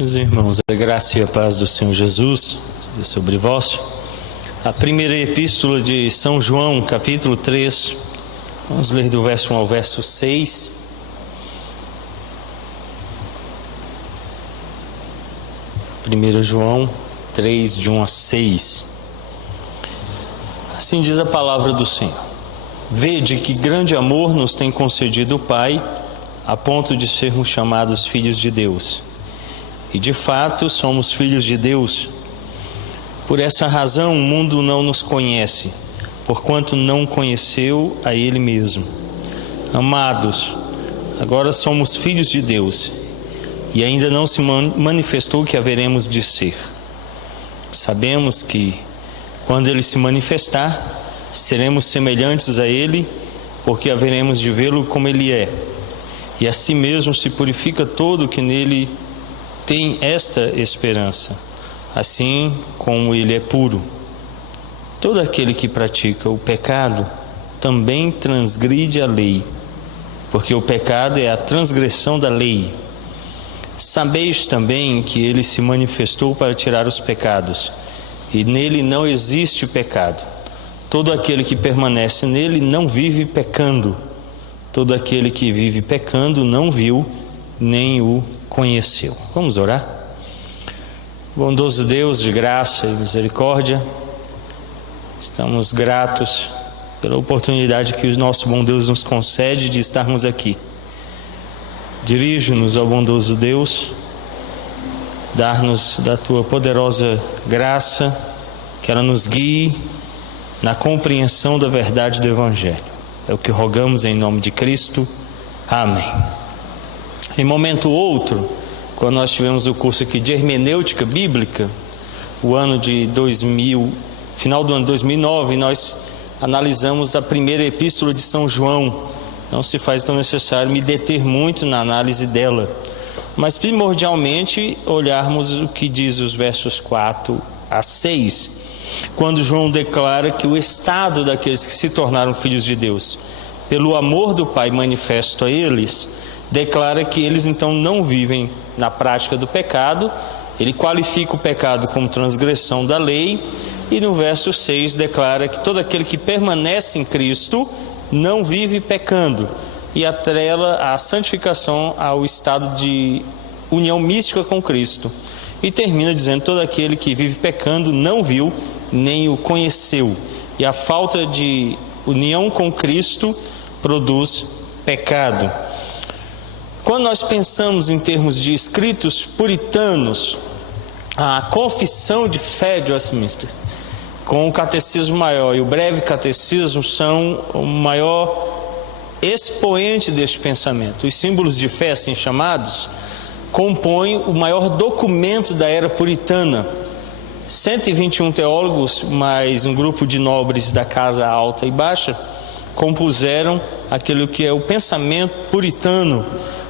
Meus irmãos, a graça e a paz do Senhor Jesus seja sobre vós. A primeira epístola de São João, capítulo 3, vamos ler do verso 1 ao verso 6. Primeira João 3, de 1 a 6. Assim diz a palavra do Senhor: Vede que grande amor nos tem concedido o Pai, a ponto de sermos chamados filhos de Deus. E de fato somos filhos de Deus. Por essa razão o mundo não nos conhece, porquanto não conheceu a Ele mesmo. Amados, agora somos filhos de Deus, e ainda não se manifestou o que haveremos de ser. Sabemos que, quando Ele se manifestar, seremos semelhantes a Ele, porque haveremos de vê-lo como Ele é. E assim mesmo se purifica todo o que nele tem esta esperança, assim como Ele é puro. Todo aquele que pratica o pecado também transgride a lei, porque o pecado é a transgressão da lei. Sabeis também que Ele se manifestou para tirar os pecados, e nele não existe pecado. Todo aquele que permanece nele não vive pecando. Todo aquele que vive pecando não viu, nem o conheceu. Vamos orar? Bondoso Deus de graça e misericórdia, estamos gratos pela oportunidade que o nosso bom Deus nos concede de estarmos aqui. Dirige-nos, ó bondoso Deus, dar-nos da Tua poderosa graça, que ela nos guie na compreensão da verdade do Evangelho. É o que rogamos em nome de Cristo. Amém. Em momento outro, quando nós tivemos o curso aqui de hermenêutica bíblica, o ano de 2000, final do ano 2009, nós analisamos a primeira epístola de São João. Não se faz tão necessário me deter muito na análise dela, mas primordialmente olharmos o que diz os versos 4 a 6, quando João declara que o estado daqueles que se tornaram filhos de Deus, pelo amor do Pai manifesto a eles, declara que eles então não vivem na prática do pecado. Ele qualifica o pecado como transgressão da lei, e no verso 6 declara que todo aquele que permanece em Cristo não vive pecando, e atrela a santificação ao estado de união mística com Cristo. E termina dizendo: todo aquele que vive pecando não viu, nem o conheceu. E a falta de união com Cristo produz pecado. Quando nós pensamos em termos de escritos puritanos, a Confissão de Fé de Westminster, com o Catecismo Maior e o Breve Catecismo, são o maior expoente deste pensamento. Os símbolos de fé, assim chamados, compõem o maior documento da era puritana. 121 teólogos, mais um grupo de nobres da casa alta e baixa, compuseram aquilo que é o pensamento puritano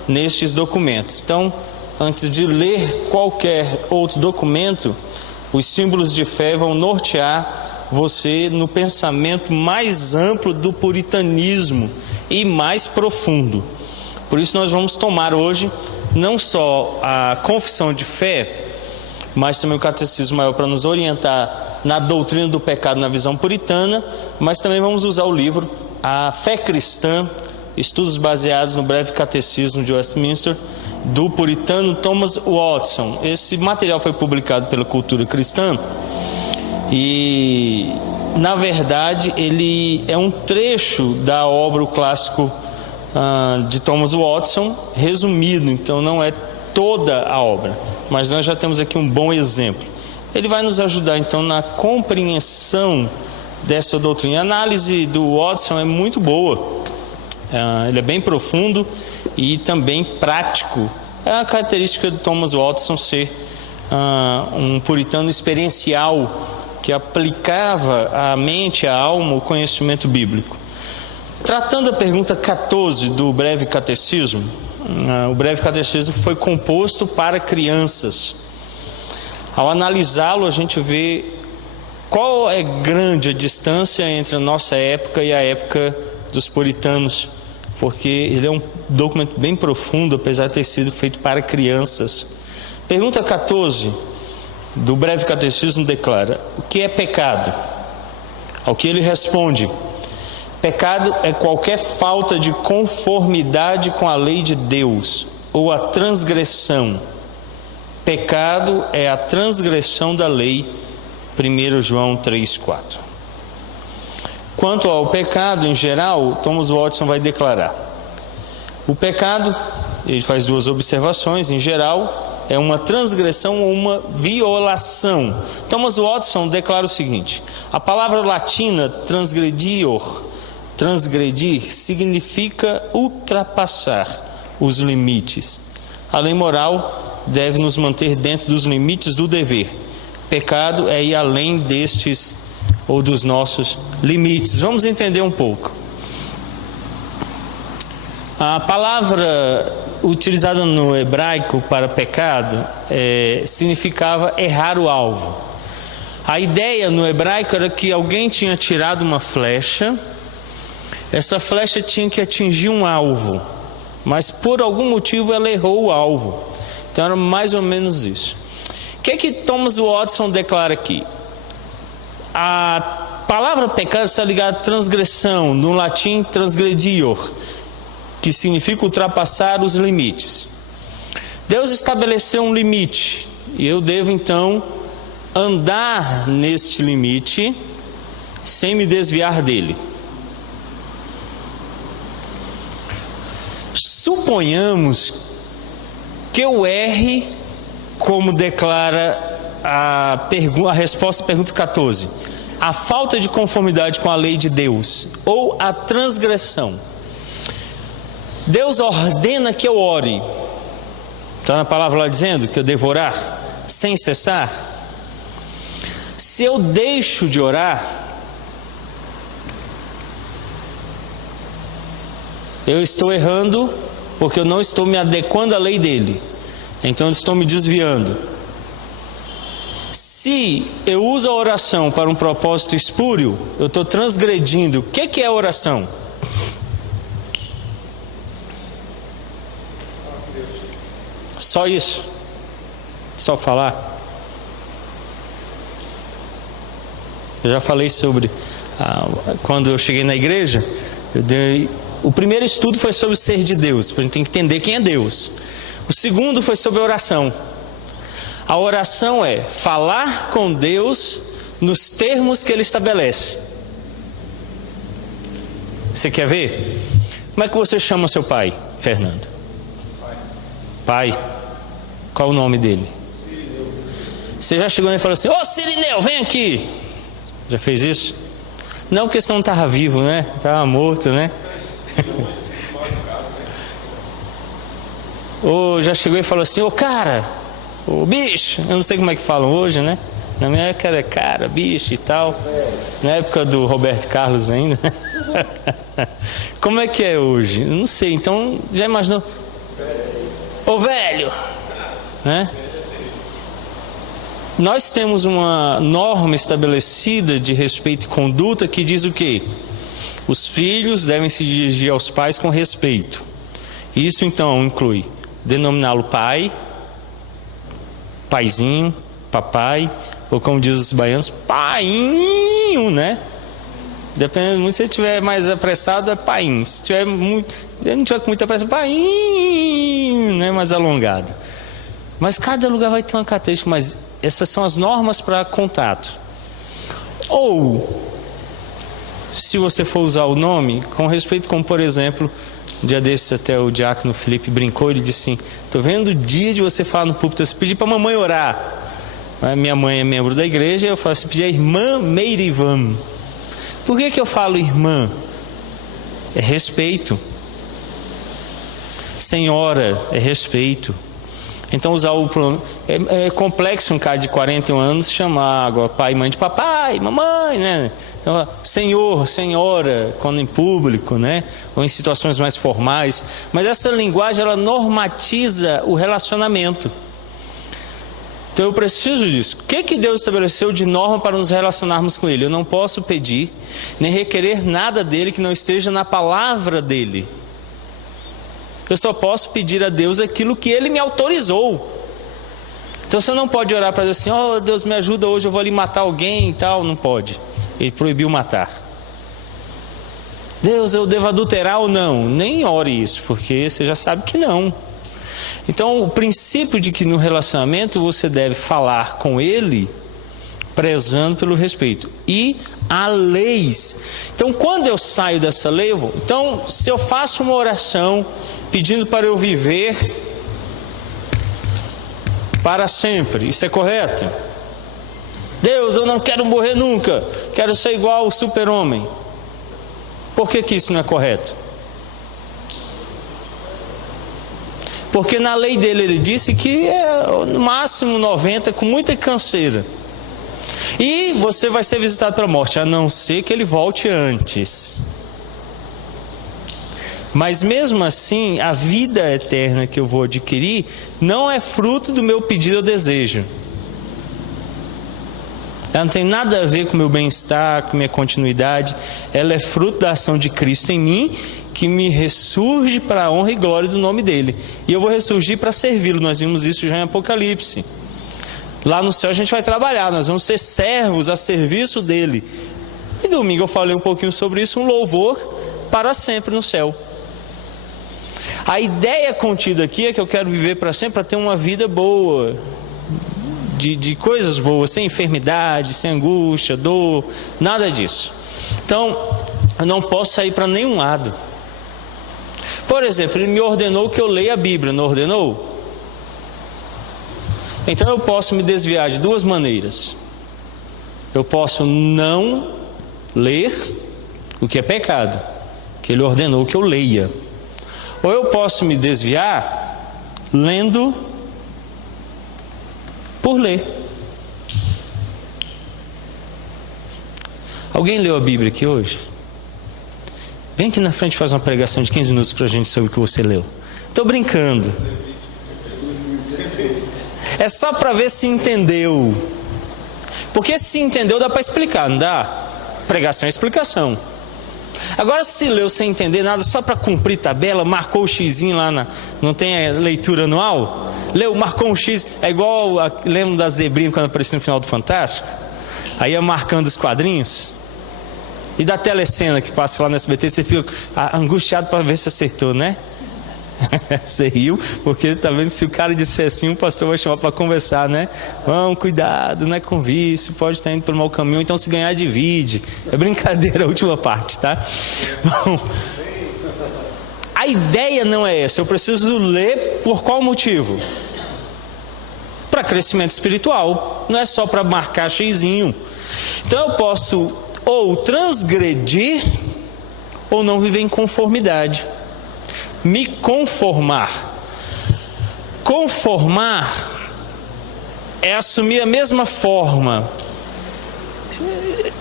nestes documentos. Então, antes de ler qualquer outro documento, os símbolos de fé vão nortear você no pensamento mais amplo do puritanismo e mais profundo. Por isso nós vamos tomar hoje não só a confissão de fé, mas também o Catecismo Maior para nos orientar na doutrina do pecado na visão puritana, mas também vamos usar o livro A Fé Cristã, estudos baseados no Breve Catecismo de Westminster, do puritano Thomas Watson. Esse material foi publicado pela Cultura Cristã e, na verdade, ele é um trecho da obra, o clássico de Thomas Watson, resumido. Então não é toda a obra, mas nós já temos aqui um bom exemplo. Ele vai nos ajudar então na compreensão dessa doutrina. A análise do Watson é muito boa. Ele é bem profundo e também prático. É a característica de Thomas Watson ser um puritano experiencial, que aplicava à mente, à alma, o conhecimento bíblico. Tratando a pergunta 14 do Breve Catecismo, o Breve Catecismo foi composto para crianças. Ao analisá-lo, a gente vê qual é grande a distância entre a nossa época e a época dos puritanos, porque ele é um documento bem profundo, apesar de ter sido feito para crianças. Pergunta 14 do breve catecismo declara: o que é pecado? Ao que ele responde: pecado é qualquer falta de conformidade com a lei de Deus, ou a transgressão. Pecado é a transgressão da lei. 1 João 3,4. Quanto ao pecado em geral, Thomas Watson vai declarar: o pecado, ele faz duas observações, em geral, é uma transgressão ou uma violação. Thomas Watson declara o seguinte: a palavra latina transgredir, significa ultrapassar os limites. A lei moral deve nos manter dentro dos limites do dever. Pecado é ir além destes ou dos nossos limites. Vamos entender um pouco. A palavra utilizada no hebraico para pecado significava errar o alvo. A ideia no hebraico era que alguém tinha tirado uma flecha, essa flecha tinha que atingir um alvo, mas por algum motivo ela errou o alvo. Então era mais ou menos isso. O que Thomas Watson declara aqui? A palavra pecado está ligada à transgressão, no latim transgredior, que significa ultrapassar os limites. Deus estabeleceu um limite, e eu devo então andar neste limite sem me desviar dele. Suponhamos que eu erre, como declara a resposta à pergunta 14, a falta de conformidade com a lei de Deus, ou a transgressão. Deus ordena que eu ore. Está na palavra lá dizendo que eu devo orar sem cessar. Se eu deixo de orar, eu estou errando, porque eu não estou me adequando à lei dele. Então eu estou me desviando. Se eu uso a oração para um propósito espúrio, eu estou transgredindo. O que é a oração? Só isso? Só falar? Eu já falei sobre quando eu cheguei na igreja, o primeiro estudo foi sobre o ser de Deus, para a gente entender quem é Deus. O segundo foi sobre a oração. A oração é falar com Deus nos termos que Ele estabelece. Você quer ver? Como é que você chama seu pai, Fernando? Pai. Qual o nome dele? Você já chegou e falou assim: ô Cirineu, vem aqui. Já fez isso? Não, porque senão não estava vivo, né? Estava morto, né? Ou já chegou e falou assim: ô cara, ô bicho. Eu não sei como é que falam hoje, né? Na minha época era cara, bicho e tal. Na época do Roberto Carlos ainda. Como é que é hoje? Eu não sei. Então já imaginou? Ô velho, né? Nós temos uma norma estabelecida de respeito e conduta que diz o quê? Os filhos devem se dirigir aos pais com respeito. Isso então inclui denominá-lo pai, paizinho, papai, ou como diz os baianos, painho, né? Dependendo muito, se ele estiver mais apressado é painho, se tiver muito, ele não tiver com muita pressa, painho, né? Mais alongado. Mas cada lugar vai ter uma característica, mas essas são as normas para contato. Ou, se você for usar o nome, com respeito, como por exemplo, um dia desses até o diácono Felipe brincou, ele disse assim: estou vendo o dia de você falar no púlpito, você pedir para a mamãe orar. Minha mãe é membro da igreja, eu faço pedir a irmã Meirivam. Por que eu falo irmã? É respeito. Senhora é respeito. Então usar o pronome. É complexo um cara de 41 anos chamar agora pai e mãe de papai, mamãe, né? Então, senhor, senhora, quando em público, né? Ou em situações mais formais. Mas essa linguagem, ela normatiza o relacionamento. Então eu preciso disso. O que Deus estabeleceu de norma para nos relacionarmos com Ele? Eu não posso pedir, nem requerer nada dEle que não esteja na palavra dEle. Eu só posso pedir a Deus aquilo que Ele me autorizou. Então você não pode orar para dizer assim: oh Deus, me ajuda hoje, eu vou ali matar alguém e tal. Não pode. Ele proibiu matar. Deus, eu devo adulterar ou não? Nem ore isso, porque você já sabe que não. Então o princípio de que no relacionamento você deve falar com ele prezando pelo respeito. E há leis. Então quando eu saio dessa lei, então se eu faço uma oração pedindo para eu viver para sempre, isso é correto? Deus, eu não quero morrer nunca, quero ser igual ao super-homem. Por que isso não é correto? Porque na lei dele ele disse que é no máximo 90 com muita canseira. E você vai ser visitado pela morte, a não ser que ele volte antes. Mas mesmo assim, a vida eterna que eu vou adquirir não é fruto do meu pedido ou desejo. Ela não tem nada a ver com o meu bem-estar, com minha continuidade. Ela é fruto da ação de Cristo em mim, que me ressurge para a honra e glória do nome dele. E eu vou ressurgir para servi-lo. Nós vimos isso já em Apocalipse. Lá no céu a gente vai trabalhar, nós vamos ser servos a serviço dele. E domingo eu falei um pouquinho sobre isso, um louvor para sempre no céu. A ideia contida aqui é que eu quero viver para sempre, para ter uma vida boa, de coisas boas, sem enfermidade, sem angústia, dor, nada disso. Então, eu não posso sair para nenhum lado. Por exemplo, ele me ordenou que eu leia a Bíblia, não ordenou? Então eu posso me desviar de duas maneiras. Eu posso não ler o que é pecado, que ele ordenou que eu leia. Ou eu posso me desviar lendo por ler. Alguém leu a Bíblia aqui hoje? Vem aqui na frente e faz uma pregação de 15 minutos para a gente sobre o que você leu. Estou brincando. É só para ver se entendeu. Porque se entendeu dá para explicar, não dá? Pregação é explicação. Agora se leu sem entender nada, só para cumprir tabela, marcou o xizinho lá não tem a leitura anual? Leu, marcou um X, é igual, lembra da zebrinha quando apareceu no final do Fantástico? Aí ia marcando os quadrinhos. E da telecena que passa lá no SBT, você fica angustiado para ver se acertou, né? Você riu, porque tá vendo, se o cara disser assim, o pastor vai chamar para conversar, né? Vamos, cuidado, não é com vício, pode estar indo pelo mau caminho, então se ganhar divide. É brincadeira a última parte, tá? Bom, a ideia não é essa. Eu preciso ler por qual motivo? Para crescimento espiritual, não é só para marcar xizinho. Então eu posso ou transgredir ou não viver em conformidade. Me conformar. Conformar é assumir a mesma forma,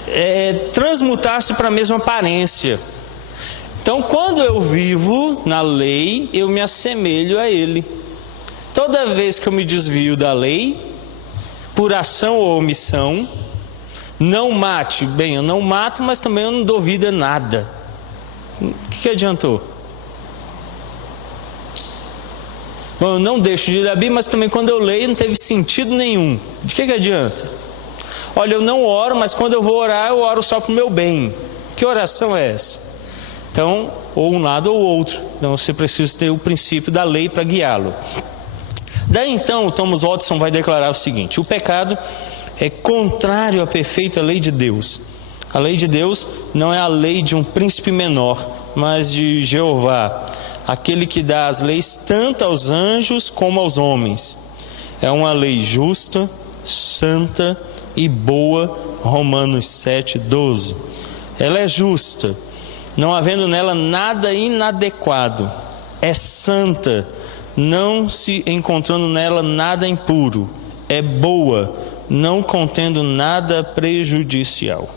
é transmutar-se para a mesma aparência. Então, quando eu vivo na lei, eu me assemelho a ele. Toda vez que eu me desvio da lei, por ação ou omissão, não mate. Bem, eu não mato, mas também eu não dou vida a nada. O que adiantou? Bom, eu não deixo de ler a Bíblia, mas também quando eu leio não teve sentido nenhum. De que adianta? Olha, eu não oro, mas quando eu vou orar, eu oro só para o meu bem. Que oração é essa? Então, ou um lado ou outro. Então você precisa ter o princípio da lei para guiá-lo. Daí então, o Thomas Watson vai declarar o seguinte: o pecado é contrário à perfeita lei de Deus. A lei de Deus não é a lei de um príncipe menor, mas de Jeová, aquele que dá as leis tanto aos anjos como aos homens. É uma lei justa, santa e boa. Romanos 7:12. Ela é justa, não havendo nela nada inadequado. É santa, não se encontrando nela nada impuro. É boa, não contendo nada prejudicial.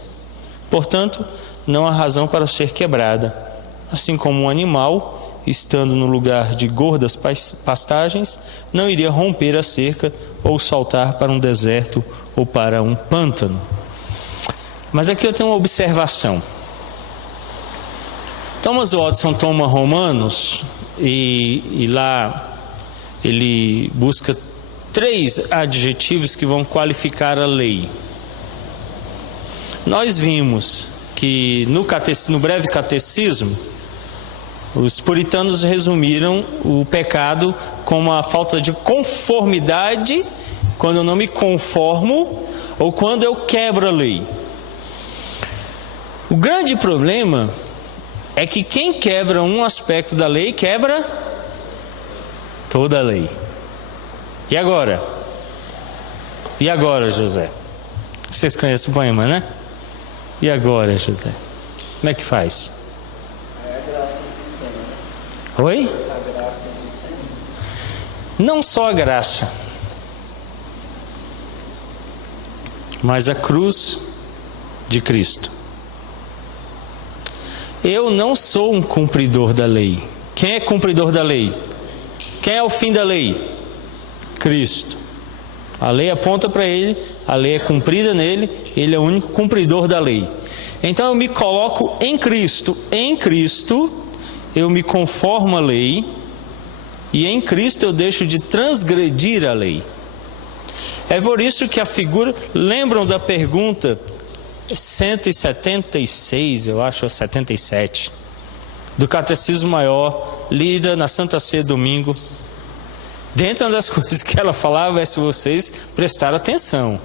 Portanto, não há razão para ser quebrada. Assim como um animal, estando no lugar de gordas pastagens, não iria romper a cerca ou saltar para um deserto ou para um pântano. Mas aqui eu tenho uma observação. Thomas Watson toma Romanos e lá ele busca 3 adjetivos que vão qualificar a lei. Nós vimos que no breve catecismo, os puritanos resumiram o pecado como a falta de conformidade, quando eu não me conformo ou quando eu quebro a lei. O grande problema é que quem quebra um aspecto da lei, quebra toda a lei. E agora? E agora, José? Vocês conhecem o poema, né? E agora, José? Como é que faz? A graça de cem. Oi? A graça de cem. Não só a graça, mas a cruz de Cristo. Eu não sou um cumpridor da lei. Quem é cumpridor da lei? Quem é o fim da lei? Cristo. A lei aponta para Ele, a lei é cumprida nele, Ele é o único cumpridor da lei. Então eu me coloco em Cristo. Em Cristo eu me conformo à lei, e em Cristo eu deixo de transgredir a lei. É por isso que a figura... Lembram da pergunta 176, eu acho, ou 77, do Catecismo Maior, lida na Santa Ceia domingo. Dentro das coisas que ela falava é se vocês prestarem atenção.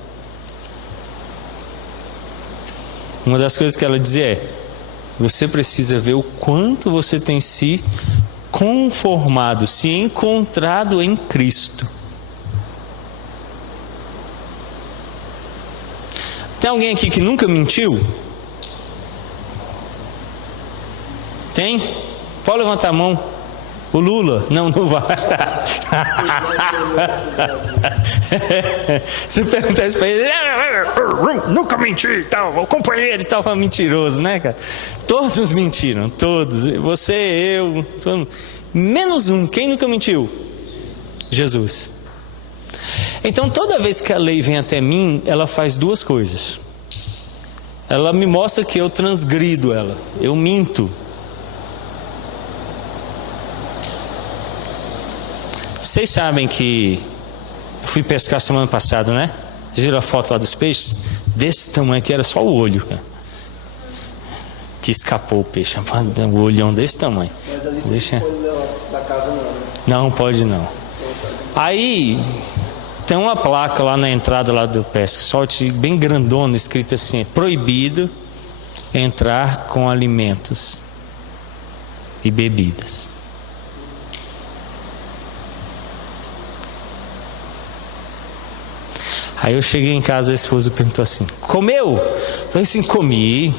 Uma das coisas que ela dizia é: você precisa ver o quanto você tem se conformado, se encontrado em Cristo. Tem alguém aqui que nunca mentiu? Tem? Pode levantar a mão. O Lula? Não vai. Se perguntar isso para ele, nunca menti e tal, o companheiro e tal, foi mentiroso, né, cara? Todos mentiram, todos. Você, eu, todo mundo. Menos um. Quem nunca mentiu? Jesus. Então, toda vez que a lei vem até mim, ela faz duas coisas. Ela me mostra que eu transgrido ela, eu minto. Vocês sabem que eu fui pescar semana passada, né? Vocês viram a foto lá dos peixes? Desse tamanho que era só o olho, cara. Que escapou o peixe, um olhão desse tamanho. Mas ali você pode levar da casa não, né? Não, pode não. Aí tem uma placa lá na entrada lá do pesca, sorte bem grandona, escrito assim: proibido entrar com alimentos e bebidas. Aí eu cheguei em casa, a esposa perguntou assim: comeu? Eu falei assim: comi.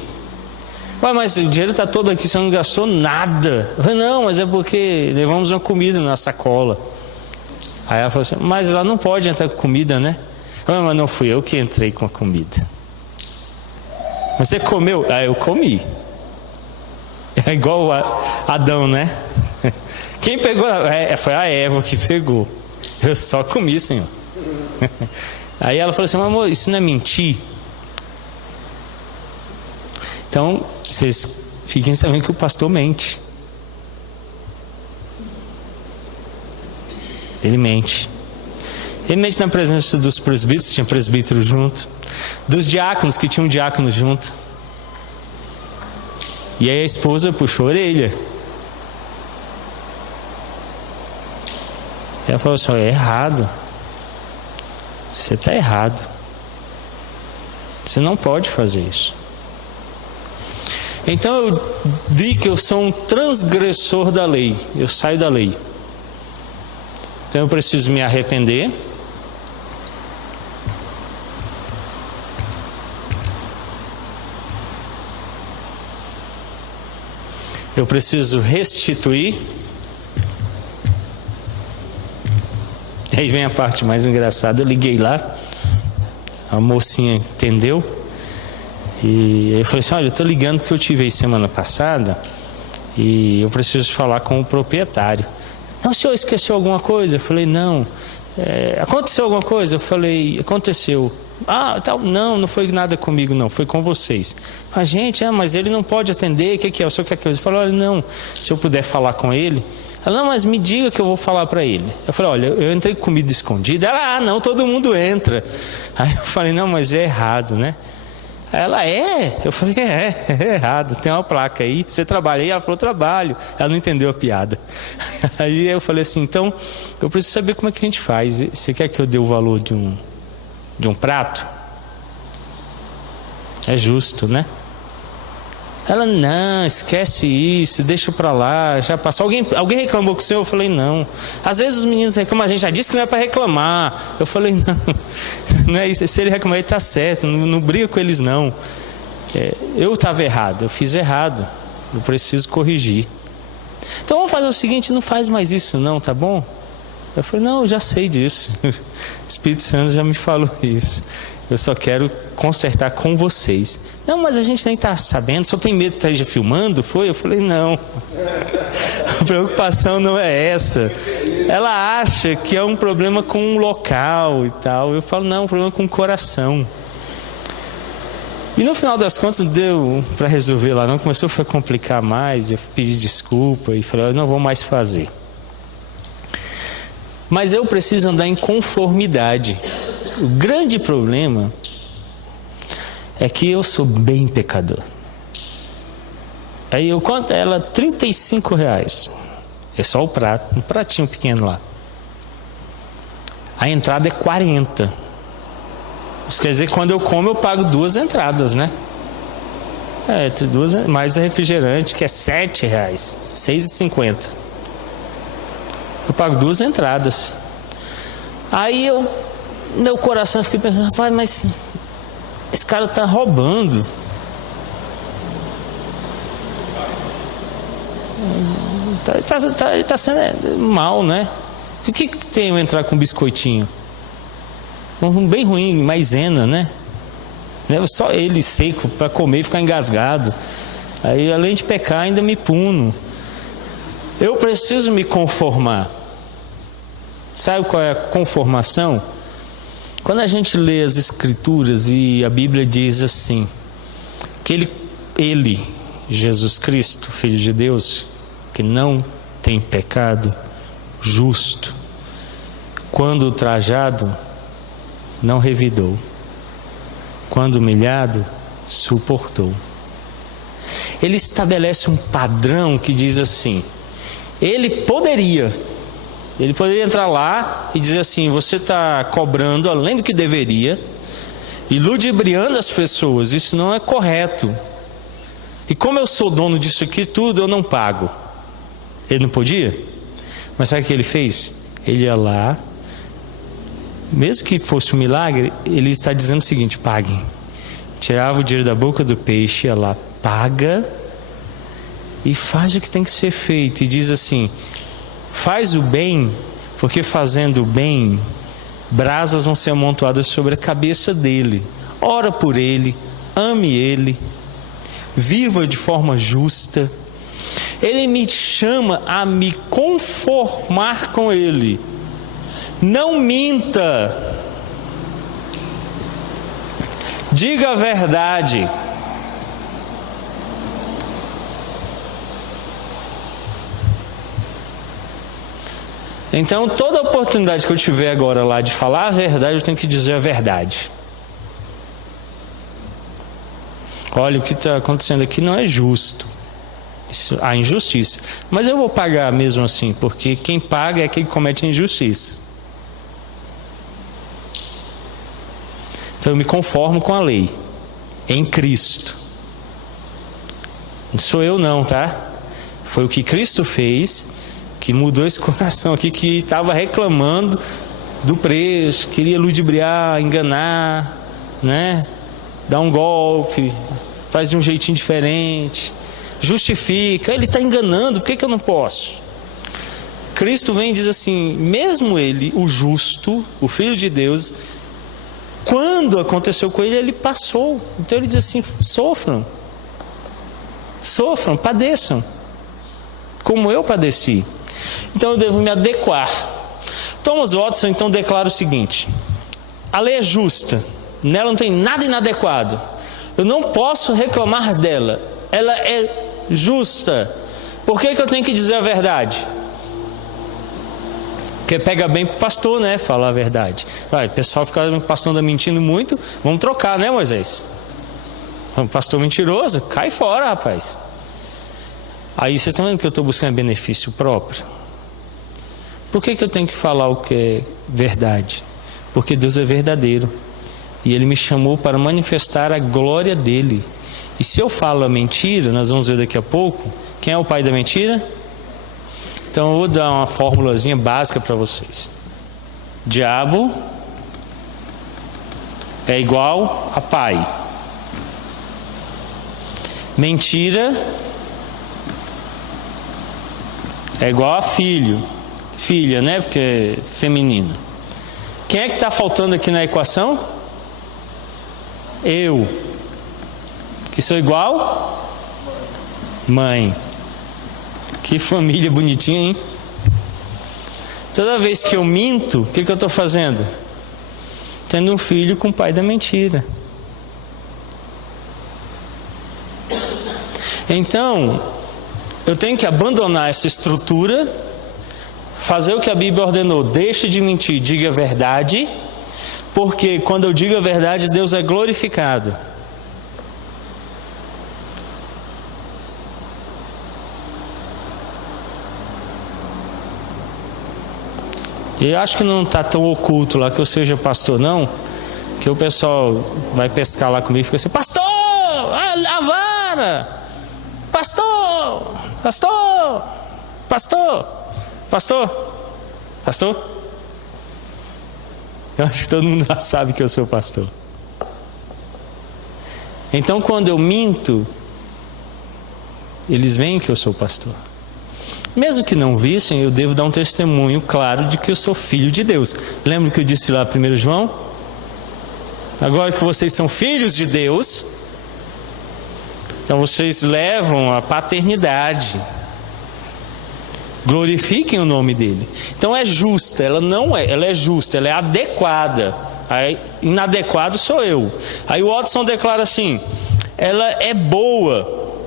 Ué, mas o dinheiro está todo aqui, você não gastou nada. Eu falei: não, mas é porque levamos uma comida na sacola. Aí ela falou assim: mas lá não pode entrar com comida, né? Eu falei: mas não fui eu que entrei com a comida. Mas você comeu? Ah, eu comi. É igual Adão, né? Quem pegou? Foi a Eva que pegou. Eu só comi, Senhor. Aí ela falou assim: amor, isso não é mentir? Então, vocês fiquem sabendo que o pastor mente. Ele mente. Ele mente na presença dos presbíteros, tinha presbítero junto, dos diáconos, que tinha um diácono junto. E aí a esposa puxou a orelha. Ela falou assim: é errado. Você está errado. Você não pode fazer isso. Então eu vi que eu sou um transgressor da lei. Eu saio da lei. Então eu preciso me arrepender. Eu preciso restituir. Aí vem a parte mais engraçada. Eu liguei lá, a mocinha entendeu, e eu falei assim: olha, eu estou ligando porque eu te vi semana passada e eu preciso falar com o proprietário. Não, o senhor esqueceu alguma coisa? Eu falei: não. Aconteceu alguma coisa? Eu falei: aconteceu. Tal. Não foi nada comigo, não, foi com vocês. Gente, mas ele não pode atender, o que é? O senhor quer que eu fale? Olha, não, se eu puder falar com ele. Ela, não, mas me diga que eu vou falar para ele. Eu falei, olha, eu entrei com comida escondida. Ela, não, todo mundo entra. Aí eu falei, não, mas é errado, né? Ela, Eu falei, é errado, tem uma placa aí, você trabalha aí? Ela falou, trabalho. Ela não entendeu a piada. Aí eu falei assim, então, eu preciso saber como é que a gente faz. Você quer que eu dê o valor de um prato? É justo, né? Ela, não, esquece isso, deixa pra lá, já passou. Alguém reclamou com o senhor? Eu falei, não. Às vezes os meninos reclamam, a gente já disse que não é para reclamar. Eu falei, não é isso. Se ele reclamar, ele está certo, não briga com eles, não. Eu estava errado, eu fiz errado, eu preciso corrigir. Então vamos fazer o seguinte, não faz mais isso não, tá bom? Eu falei, não, eu já sei disso. O Espírito Santo já me falou isso. Eu só quero consertar com vocês. Não, mas a gente nem está sabendo, só tem medo que esteja filmando, foi? Eu falei, não. A preocupação não é essa. Ela acha que é um problema com um local e tal. Eu falo, não, é um problema com o coração. E no final das contas não deu para resolver lá não, começou a complicar mais, eu pedi desculpa e falei, eu não vou mais fazer. Mas eu preciso andar em conformidade. O grande problema é que eu sou bem pecador. Aí eu conto ela R$35. É só o prato, um pratinho pequeno lá. A entrada é 40. Isso quer dizer que quando eu como eu pago 2 entradas, né? Mais refrigerante, que é R$7, R$6,50. Eu pago 2 entradas. Aí meu coração fica pensando, rapaz, mas esse cara está roubando. Tá sendo mal, né? O que tem eu entrar com biscoitinho? Um bem ruim, maisena, né? Só ele seco para comer e ficar engasgado. Aí além de pecar ainda me puno. Eu preciso me conformar. Sabe qual é a conformação? Quando a gente lê as Escrituras e a Bíblia diz assim, que ele, Jesus Cristo, Filho de Deus, que não tem pecado, justo, quando ultrajado, não revidou, quando humilhado, suportou. Ele estabelece um padrão que diz assim, ele poderia entrar lá e dizer assim, você está cobrando além do que deveria e ludibriando as pessoas, isso não é correto. E como eu sou dono disso aqui tudo, eu não pago. Ele não podia? Mas sabe o que ele fez? Ele ia lá, mesmo que fosse um milagre, ele está dizendo o seguinte, paguem. Tirava o dinheiro da boca do peixe, ia lá, paga e faz o que tem que ser feito. E diz assim, faz o bem, porque fazendo o bem, brasas vão ser amontoadas sobre a cabeça dele. Ora por ele, ame ele, viva de forma justa. Ele me chama a me conformar com ele. Não minta. Diga a verdade. Então, toda oportunidade que eu tiver agora lá de falar a verdade, eu tenho que dizer a verdade. Olha, o que está acontecendo aqui não é justo. Isso, há injustiça. Mas eu vou pagar mesmo assim, porque quem paga é quem comete a injustiça. Então eu me conformo com a lei, em Cristo. Não sou eu não, tá? Foi o que Cristo fez, que mudou esse coração aqui, que estava reclamando do preço, queria ludibriar, enganar, né? Dar um golpe, faz de um jeitinho diferente, justifica, ele está enganando, por que eu não posso? Cristo vem e diz assim, mesmo ele, o justo, o Filho de Deus, quando aconteceu com ele, ele passou. Então ele diz assim, sofram, padeçam, como eu padeci. Então eu devo me adequar. Thomas Watson então declara o seguinte, a lei é justa, nela não tem nada inadequado. Eu não posso reclamar dela. Ela é justa. Por que eu tenho que dizer a verdade? Porque pega bem pro pastor, né? Falar a verdade. Vai, o pessoal fica, o pastor anda mentindo muito. Vamos trocar, né, Moisés? Um pastor mentiroso, cai fora, rapaz. Aí vocês estão vendo que eu estou buscando benefício próprio? Por que eu tenho que falar o que é verdade? Porque Deus é verdadeiro. E Ele me chamou para manifestar a glória dEle. E se eu falo a mentira, nós vamos ver daqui a pouco, quem é o pai da mentira? Então eu vou dar uma formulazinha básica para vocês. Diabo é igual a pai. Mentira é igual a filho. Filha, né? Porque é feminino. Quem é que está faltando aqui na equação? Eu. Que sou igual? Mãe. Que família bonitinha, hein? Toda vez que eu minto, o que eu estou fazendo? Tendo um filho com o pai da mentira. Então, eu tenho que abandonar essa estrutura, fazer o que a Bíblia ordenou: deixe de mentir, diga a verdade, porque quando eu digo a verdade, Deus é glorificado. E eu acho que não está tão oculto lá que eu seja pastor, não, que o pessoal vai pescar lá comigo e fica assim: pastor, a vara! Pastor, pastor, pastor, pastor, pastor. Eu acho que todo mundo já sabe que eu sou pastor. Então, quando eu minto, eles veem que eu sou pastor. Mesmo que não vissem, eu devo dar um testemunho claro de que eu sou filho de Deus. Lembra que eu disse lá 1 João? Agora que vocês são filhos de Deus, então vocês levam a paternidade. Glorifiquem o nome dele. Então é justa, ela não é, ela é justa, ela é adequada. Aí, inadequado sou eu. Aí o Watson declara assim: ela é boa,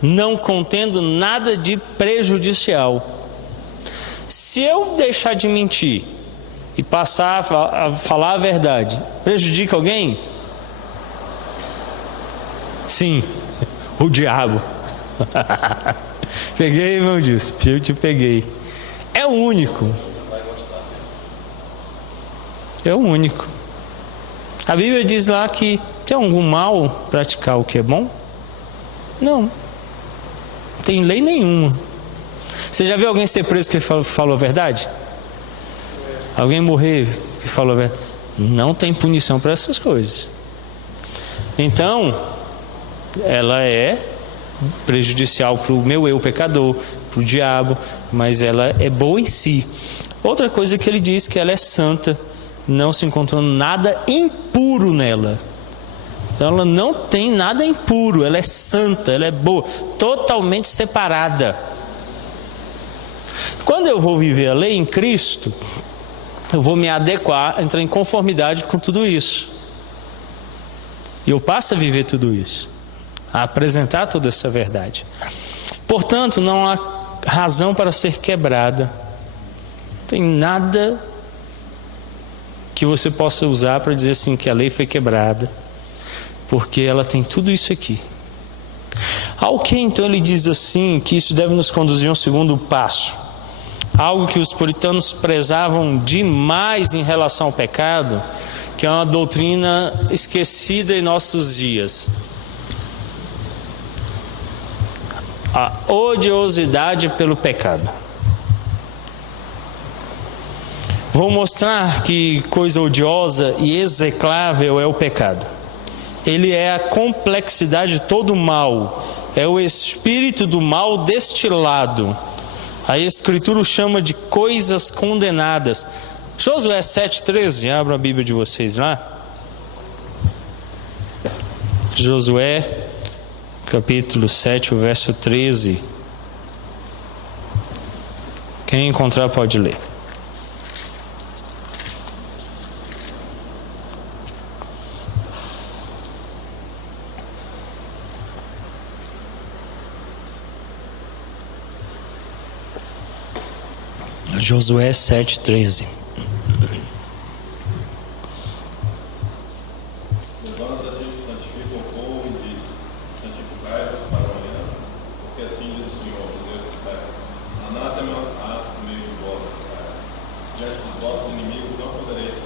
não contendo nada de prejudicial. Se eu deixar de mentir e passar a falar a verdade, prejudica alguém? Sim. O diabo. Peguei, irmão Dilson. Eu te peguei. É o único. É o único. A Bíblia diz lá que tem algum mal praticar o que é bom? Não. Tem lei nenhuma. Você já viu alguém ser preso que falou a verdade? Alguém morrer que falou a verdade? Não tem punição para essas coisas. Então, ela é prejudicial para o meu eu pecador, para o diabo, mas ela é boa em si. Outra coisa que ele diz, que ela é santa, não se encontrando nada impuro nela. Então ela não tem nada impuro, ela é santa, ela é boa, totalmente separada. Quando eu vou viver a lei em Cristo, eu vou me adequar, entrar em conformidade com tudo isso. E eu passo a viver tudo isso, a apresentar toda essa verdade. Portanto, não há razão para ser quebrada. Não tem nada que você possa usar para dizer assim que a lei foi quebrada, porque ela tem tudo isso aqui. Ao que então ele diz assim, que isso deve nos conduzir a um segundo passo, algo que os puritanos prezavam demais em relação ao pecado, que é uma doutrina esquecida em nossos dias: a odiosidade pelo pecado. Vou mostrar que coisa odiosa e execrável é o pecado. Ele é a complexidade de todo o mal, é o espírito do mal destilado. A Escritura o chama de coisas condenadas. Josué 7,13, abra a Bíblia de vocês lá. Josué, capítulo 7, o verso 13. Quem encontrar pode ler. Josué 7:13. Levanta-te, santifica o povo e diz: santificai-vos para amanhã, porque assim diz o Senhor, Deus de Israel: anátema há no meio de vós, Israel. Diante dos vossos inimigos não podereis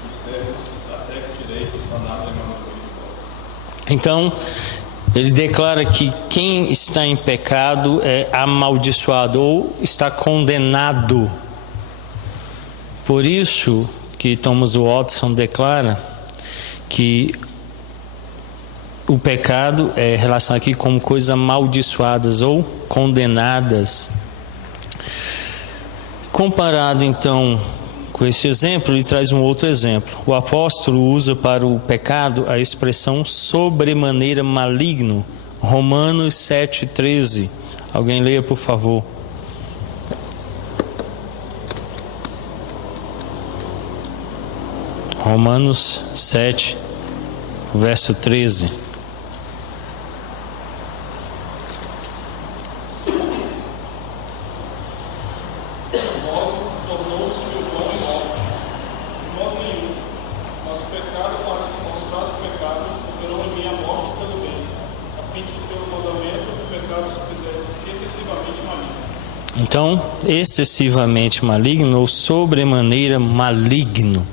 suster-vos, até que tireis o anátema no meio de vós. Então, ele declara que quem está em pecado é amaldiçoado ou está condenado. Por isso que Thomas Watson declara que o pecado é relacionado aqui como coisas amaldiçoadas ou condenadas. Comparado então com esse exemplo, ele traz um outro exemplo. O apóstolo usa para o pecado a expressão sobremaneira maligno. Romanos 7:13. Alguém leia, por favor. Romanos 7, verso 13. Então, excessivamente maligno ou sobremaneira maligno.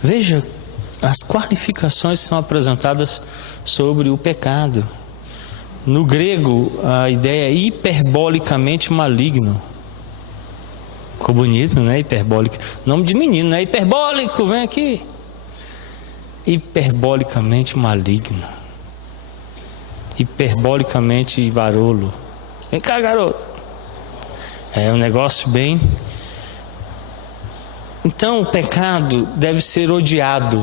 Veja as qualificações que são apresentadas sobre o pecado. No grego, a ideia é hiperbolicamente maligno. Ficou bonito, né? Hiperbólico. Nome de menino, né? Hiperbólico, vem aqui. Hiperbolicamente maligno. Hiperbolicamente varolo. Vem cá, garoto. É um negócio bem... Então, o pecado deve ser odiado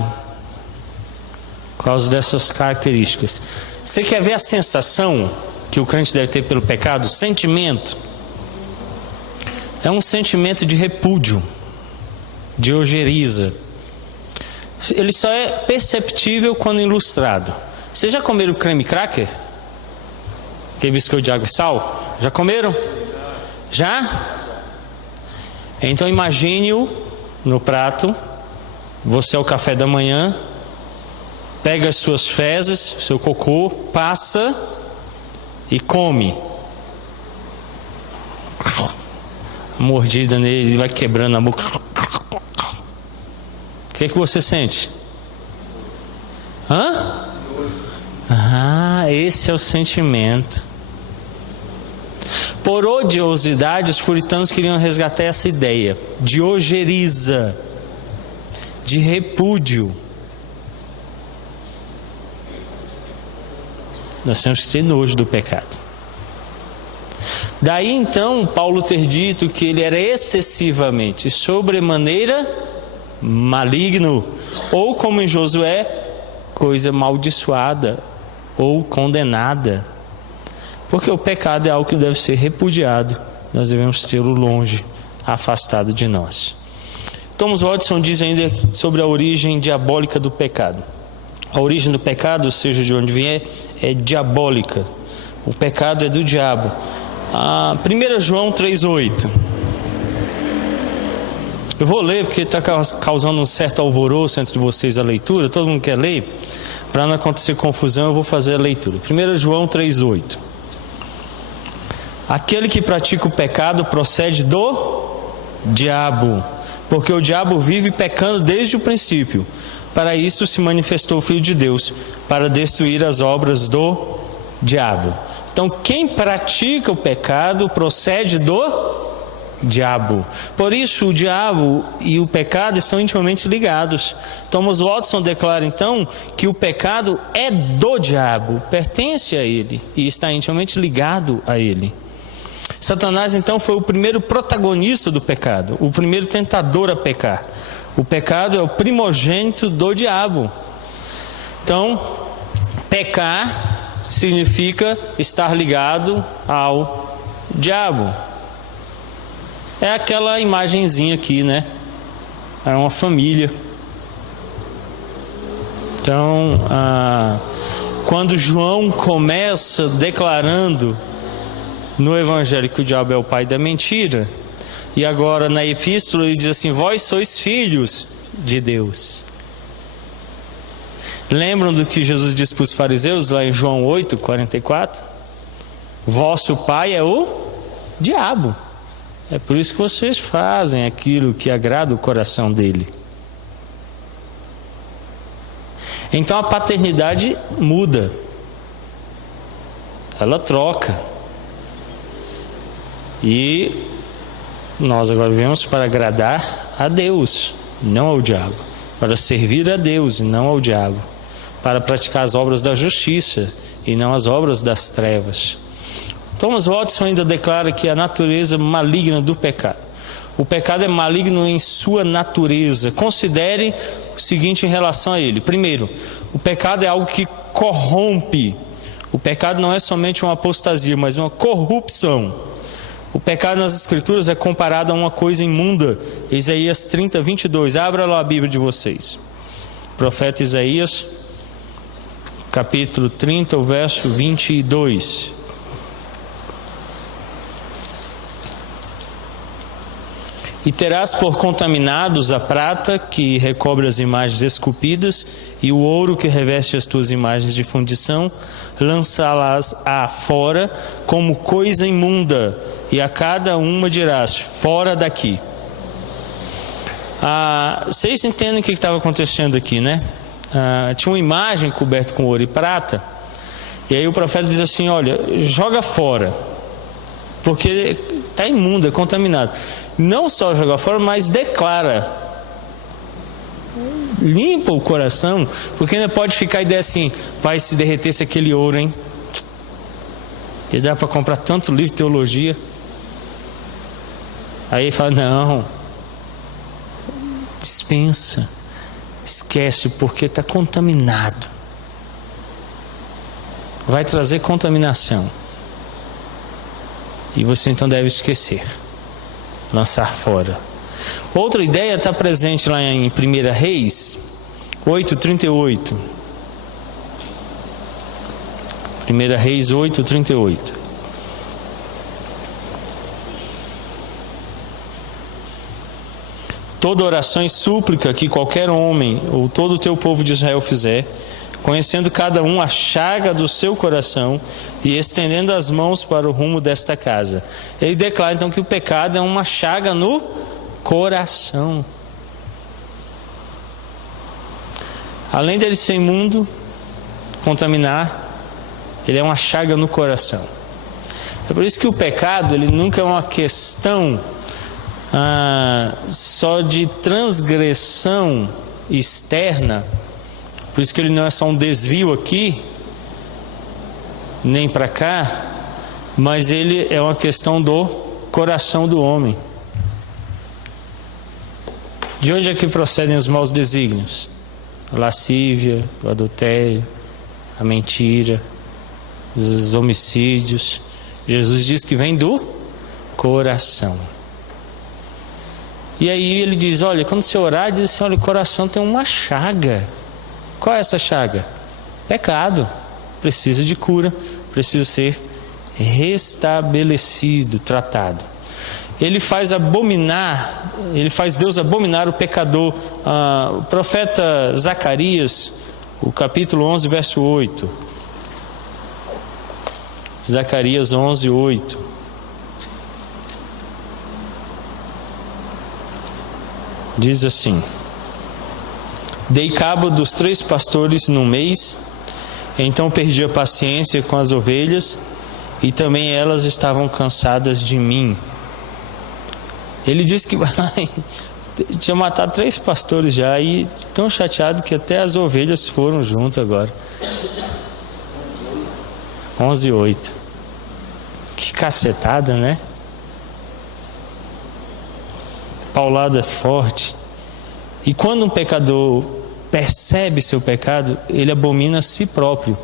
por causa dessas características. Você quer ver a sensação que o crente deve ter pelo pecado? Sentimento. É um sentimento de repúdio, de ojeriza. Ele só é perceptível quando ilustrado. Vocês já comeram creme cracker? Aquele biscoito de água e sal? Já comeram? Já? Então imagine-o no prato. Você é o café da manhã. Pega as suas fezes, seu cocô, passa e come. Mordida nele, ele vai quebrando a boca. O que você sente? Hã? Esse é o sentimento. Por odiosidade, os puritanos queriam resgatar essa ideia de ojeriza, de repúdio. Nós temos que ter nojo do pecado. Daí então Paulo ter dito que ele era excessivamente, sobremaneira maligno, ou como em Josué, coisa amaldiçoada ou condenada. Porque o pecado é algo que deve ser repudiado. Nós devemos tê-lo longe, afastado de nós. Thomas Watson diz ainda sobre a origem diabólica do pecado. A origem do pecado, seja de onde vier, é diabólica. O pecado é do diabo. 1 João 3,8. Eu vou ler porque está causando um certo alvoroço entre vocês a leitura. Todo mundo quer ler? Para não acontecer confusão, eu vou fazer a leitura. 1 João 3,8. Aquele que pratica o pecado procede do diabo, porque o diabo vive pecando desde o princípio. Para isso se manifestou o Filho de Deus, para destruir as obras do diabo. Então, quem pratica o pecado procede do diabo. Por isso, o diabo e o pecado estão intimamente ligados. Thomas Watson declara então que o pecado é do diabo, pertence a ele e está intimamente ligado a ele. Satanás então foi o primeiro protagonista do pecado, o primeiro tentador a pecar. O pecado é o primogênito do diabo. Então, pecar significa estar ligado ao diabo. É aquela imagenzinha aqui, né? É uma família. Então, quando João começa declarando no Evangelho que o diabo é o pai da mentira, E agora na epístola ele diz assim: vós sois filhos de Deus. Lembram do que Jesus disse para os fariseus lá em João 8:44? Vosso pai é o diabo. É por isso que vocês fazem aquilo que agrada o coração dele. Então a paternidade muda. Ela troca. E nós agora vivemos para agradar a Deus, não ao diabo. Para servir a Deus e não ao diabo. Para praticar as obras da justiça e não as obras das trevas. Thomas Watson ainda declara que a natureza maligna do pecado. O pecado é maligno em sua natureza. Considere o seguinte em relação a ele. Primeiro, o pecado é algo que corrompe. O pecado não é somente uma apostasia, mas uma corrupção. O pecado nas Escrituras é comparado a uma coisa imunda. Isaías 30:22. Abra lá a Bíblia de vocês. Profeta Isaías, capítulo 30, o verso 22. E terás por contaminados a prata que recobre as imagens esculpidas e o ouro que reveste as tuas imagens de fundição, lançá-las fora como coisa imunda, e a cada uma dirás: fora daqui. Vocês entendem o que estava acontecendo aqui, né? Tinha uma imagem coberta com ouro e prata, e aí o profeta diz assim: olha, joga fora, porque está imundo, é contaminado. Não só joga fora, mas declara, limpa o coração, porque ainda pode ficar a ideia assim: vai, se derretesse aquele ouro, hein? E dá para comprar tanto livro de teologia. Aí ele fala: não, dispensa, esquece, porque está contaminado, vai trazer contaminação, e você então deve esquecer, lançar fora. Outra ideia está presente lá em 1 Reis 8:38. 1 Reis 8:38. Toda oração e súplica que qualquer homem ou todo o teu povo de Israel fizer, conhecendo cada um a chaga do seu coração e estendendo as mãos para o rumo desta casa. Ele declara então que o pecado é uma chaga no coração. Além dele ser imundo, contaminar, ele é uma chaga no coração. É por isso que o pecado, ele nunca é uma questão só de transgressão externa. Por isso que ele não é só um desvio aqui, nem para cá, mas ele é uma questão do coração do homem. De onde é que procedem os maus desígnios? A lascívia, o adultério, a mentira, os homicídios. Jesus diz que vem do coração. E aí ele diz: olha, quando você orar, diz assim: olha, o coração tem uma chaga. Qual é essa chaga? Pecado. Precisa de cura, precisa ser restabelecido, tratado. Ele faz Deus abominar o pecador. O profeta Zacarias, o capítulo 11, verso 8. Zacarias 11, 8. Diz assim: dei cabo dos 3 pastores num mês, então perdi a paciência com as ovelhas, e também elas estavam cansadas de mim. Ele disse que tinha matado 3 pastores já, e tão chateado que até as ovelhas foram junto agora. 11:8. Que cacetada, né? Paulada forte. E quando um pecador percebe seu pecado, ele abomina a si próprio.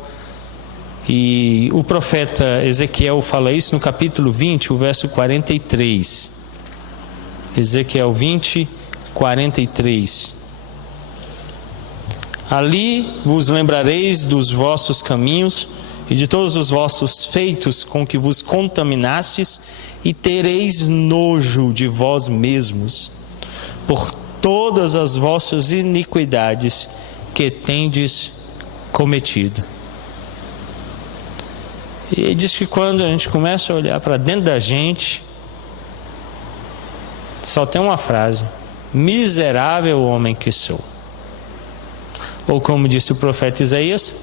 E o profeta Ezequiel fala isso no capítulo 20, o verso 43. Ezequiel 20, 43. Ali vos lembrareis dos vossos caminhos e de todos os vossos feitos com que vos contaminastes, e tereis nojo de vós mesmos, por todas as vossas iniquidades que tendes cometido. E ele diz que quando a gente começa a olhar para dentro da gente, só tem uma frase: miserável homem que sou. Ou como disse o profeta Isaías: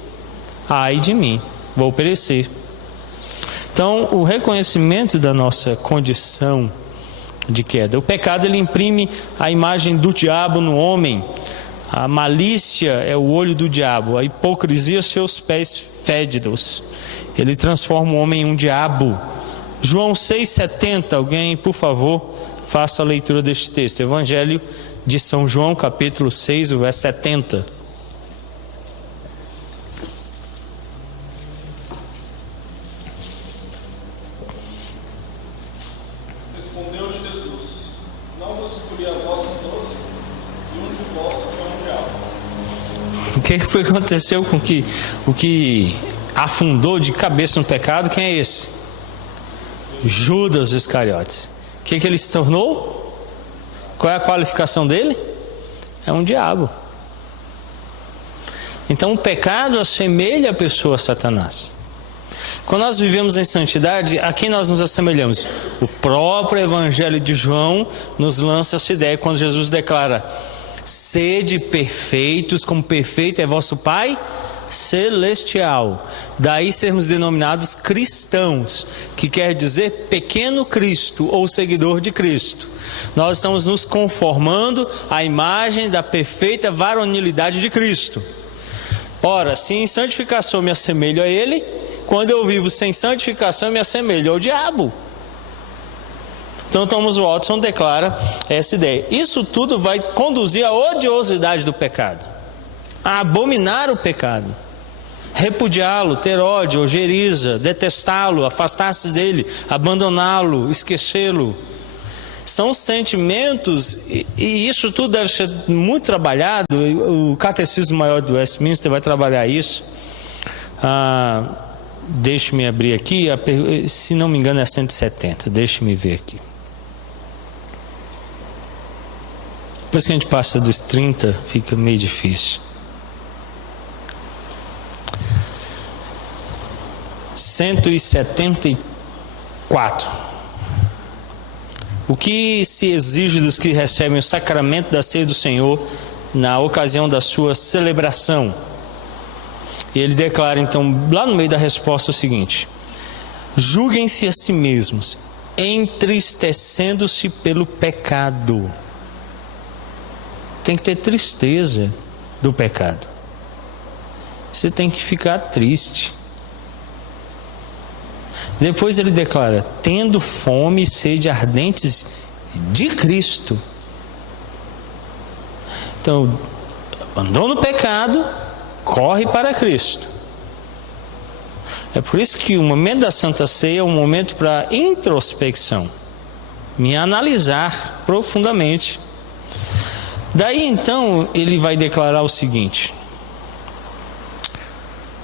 ai de mim, vou perecer. Então, o reconhecimento da nossa condição de queda. O pecado, ele imprime a imagem do diabo no homem. A malícia é o olho do diabo, a hipocrisia seus pés fédidos. Ele transforma o homem em um diabo. João 6,70, alguém, por favor, faça a leitura deste texto. Evangelho de São João, capítulo 6, o verso 70. Respondeu-lhe Jesus: não vos escolhi a vós os 12, e um de vós é um diabo. O que foi que aconteceu com o que afundou de cabeça no pecado? Quem é esse? Judas Iscariotes. O que ele se tornou? Qual é a qualificação dele? É um diabo. Então o pecado assemelha a pessoa a Satanás. Quando nós vivemos em santidade, a quem nós nos assemelhamos? O próprio Evangelho de João nos lança essa ideia quando Jesus declara: sede perfeitos, como perfeito é vosso Pai celestial. Daí sermos denominados cristãos, que quer dizer pequeno Cristo ou seguidor de Cristo. Nós estamos nos conformando à imagem da perfeita varonilidade de Cristo. Ora, se em santificação me assemelho a Ele, quando eu vivo sem santificação eu me assemelho ao diabo. Então Thomas Watson declara essa ideia. Isso tudo vai conduzir à odiosidade do pecado, a abominar o pecado, repudiá-lo, ter ódio, ojeriza, detestá-lo, afastar-se dele, abandoná-lo, esquecê-lo. São sentimentos, e isso tudo deve ser muito trabalhado. O Catecismo Maior do Westminster vai trabalhar isso. Deixe-me abrir aqui, se não me engano é 170, deixe-me ver aqui. Depois que a gente passa dos 30, fica meio difícil. 174. O que se exige dos que recebem o sacramento da ceia do Senhor na ocasião da sua celebração? E ele declara então, lá no meio da resposta, o seguinte: julguem-se a si mesmos, entristecendo-se pelo pecado. Tem que ter tristeza do pecado. Você tem que ficar triste. Depois ele declara: tendo fome e sede ardentes de Cristo. Então, andou no pecado, corre para Cristo. É por isso que o momento da Santa Ceia é um momento para introspecção, me analisar profundamente. Daí então ele vai declarar o seguinte: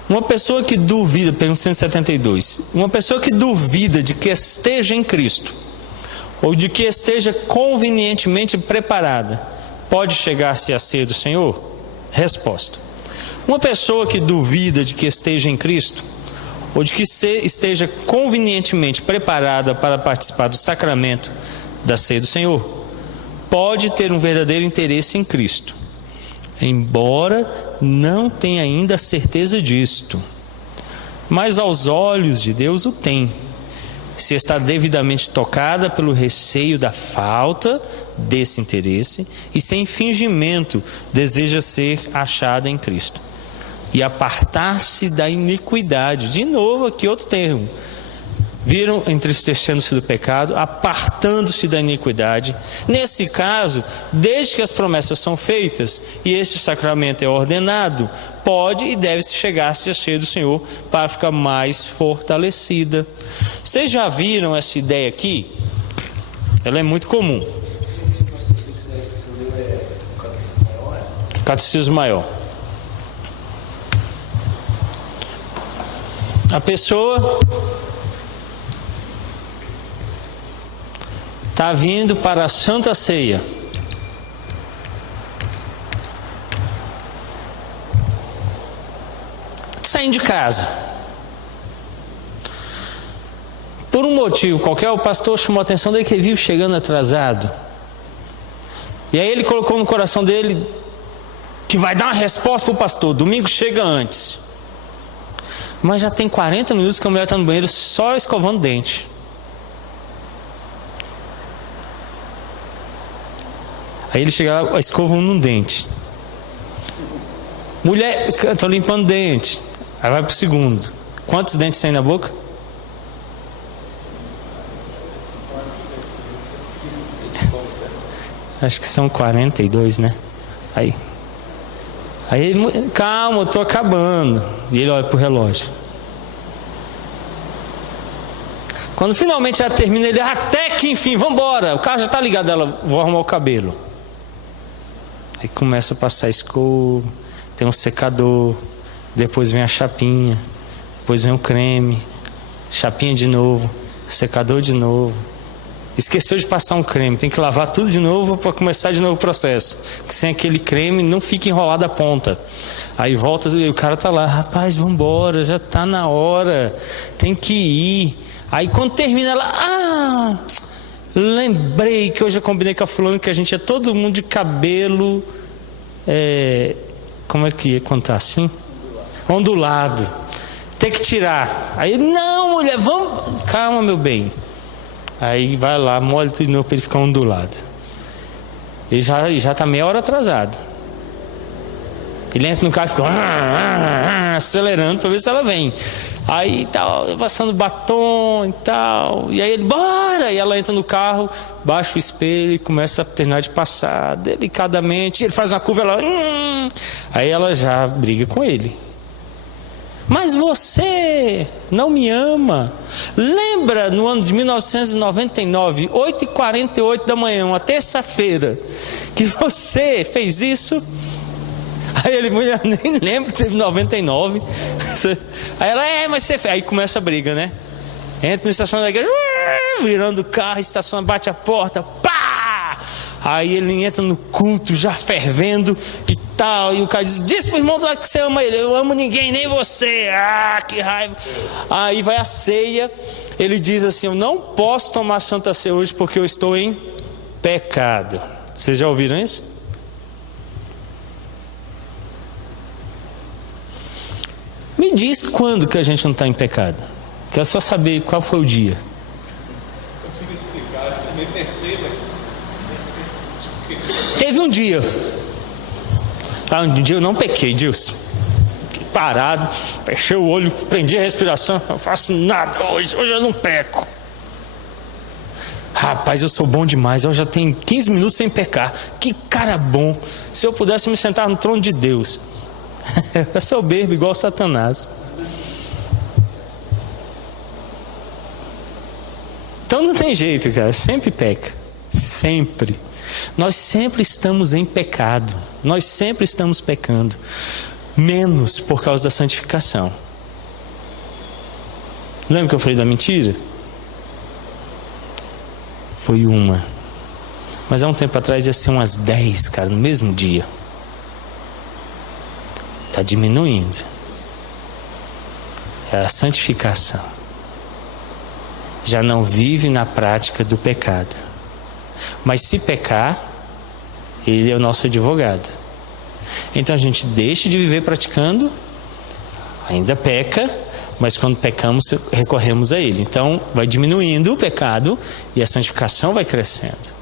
uma pessoa que duvida, pergunta 172, uma pessoa que duvida de que esteja em Cristo, ou de que esteja convenientemente preparada, pode chegar-se à ceia do Senhor? Resposta: uma pessoa que duvida de que esteja em Cristo, ou de que esteja convenientemente preparada para participar do sacramento da ceia do Senhor, pode ter um verdadeiro interesse em Cristo, embora não tenha ainda certeza disto, mas aos olhos de Deus o tem, se está devidamente tocada pelo receio da falta desse interesse e sem fingimento deseja ser achada em Cristo e apartar-se da iniquidade. De novo aqui outro termo. Viram? Entristecendo-se do pecado, apartando-se da iniquidade. Nesse caso, desde que as promessas são feitas e este sacramento é ordenado, pode e deve-se chegar-se à ceia do Senhor para ficar mais fortalecida. Vocês já viram essa ideia aqui? Ela é muito comum. Catecismo Maior. A pessoa está vindo para a Santa Ceia. Saindo de casa. Por um motivo qualquer, o pastor chamou a atenção dele que ele vive chegando atrasado. E aí ele colocou no coração dele que vai dar uma resposta para o pastor. Domingo chega antes. Mas já tem 40 minutos que a mulher está no banheiro só escovando dente. Aí ele chega lá, escova num dente. Mulher, estou limpando dente. Aí vai para o segundo. Quantos dentes tem na boca? Acho que são 42, né? Aí ele, calma, eu estou acabando. E ele olha para o relógio. Quando finalmente ela termina, ele, até que enfim, vamos embora. O carro já está ligado, ela, vou arrumar o cabelo. Aí começa a passar escova, tem um secador, depois vem a chapinha, depois vem o creme, chapinha de novo, secador de novo. Esqueceu de passar um creme, tem que lavar tudo de novo para começar de novo o processo. Que sem aquele creme não fica enrolado a ponta. Aí volta e o cara tá lá, rapaz, vamos embora, já tá na hora, tem que ir. Aí quando termina ela, lembrei que hoje eu combinei com a fulana que a gente é todo mundo de cabelo, como é que ia contar assim? Ondulado. Tem que tirar. Aí, não, mulher, vamos, calma, meu bem. Aí vai lá, molha tudo de novo para ele ficar ondulado. Ele já está meia hora atrasado. Ele entra no carro e fica acelerando para ver se ela vem. Aí tal, passando batom e tal. E aí ele, bora! E ela entra no carro, baixa o espelho e começa a terminar de passar delicadamente. Ele faz uma curva, ela. Aí ela já briga com ele. Mas você não me ama. Lembra no ano de 1999, 8h48 da manhã, uma terça-feira, que você fez isso? Aí ele, mulher, nem lembro que teve 99. Aí ela, mas você fez. Aí começa a briga, né? Entra no estacionamento da igreja, virando o carro, estaciona, bate a porta, pá! Aí ele entra no culto, já fervendo e tal. E o cara diz pro irmão lá que você ama ele. Eu amo ninguém, nem você. Que raiva. Aí vai a ceia. Ele diz assim, eu não posso tomar Santa Ceia hoje porque eu estou em pecado. Vocês já ouviram isso? Me diz quando que a gente não está em pecado. Quero só saber qual foi o dia. Eu fico explicado, eu também pensei, né? Teve um dia. Um dia eu não pequei, Dilson. Fiquei parado, fechei o olho, prendi a respiração. Não faço nada hoje eu não peco. Rapaz, eu sou bom demais. Eu já tenho 15 minutos sem pecar. Que cara bom. Se eu pudesse me sentar no trono de Deus. Eu sou soberbo igual Satanás. Então não tem jeito, cara. Sempre peca. Sempre. Nós sempre estamos em pecado. Nós sempre estamos pecando. Menos por causa da santificação. Lembra que eu falei da mentira? Foi uma. Mas há um tempo atrás ia ser umas 10, cara, no mesmo dia. Está diminuindo. É a santificação. Já não vive na prática do pecado. Mas se pecar, ele é o nosso advogado. Então a gente deixa de viver praticando, ainda peca, mas quando pecamos, recorremos a ele. Então vai diminuindo o pecado e a santificação vai crescendo.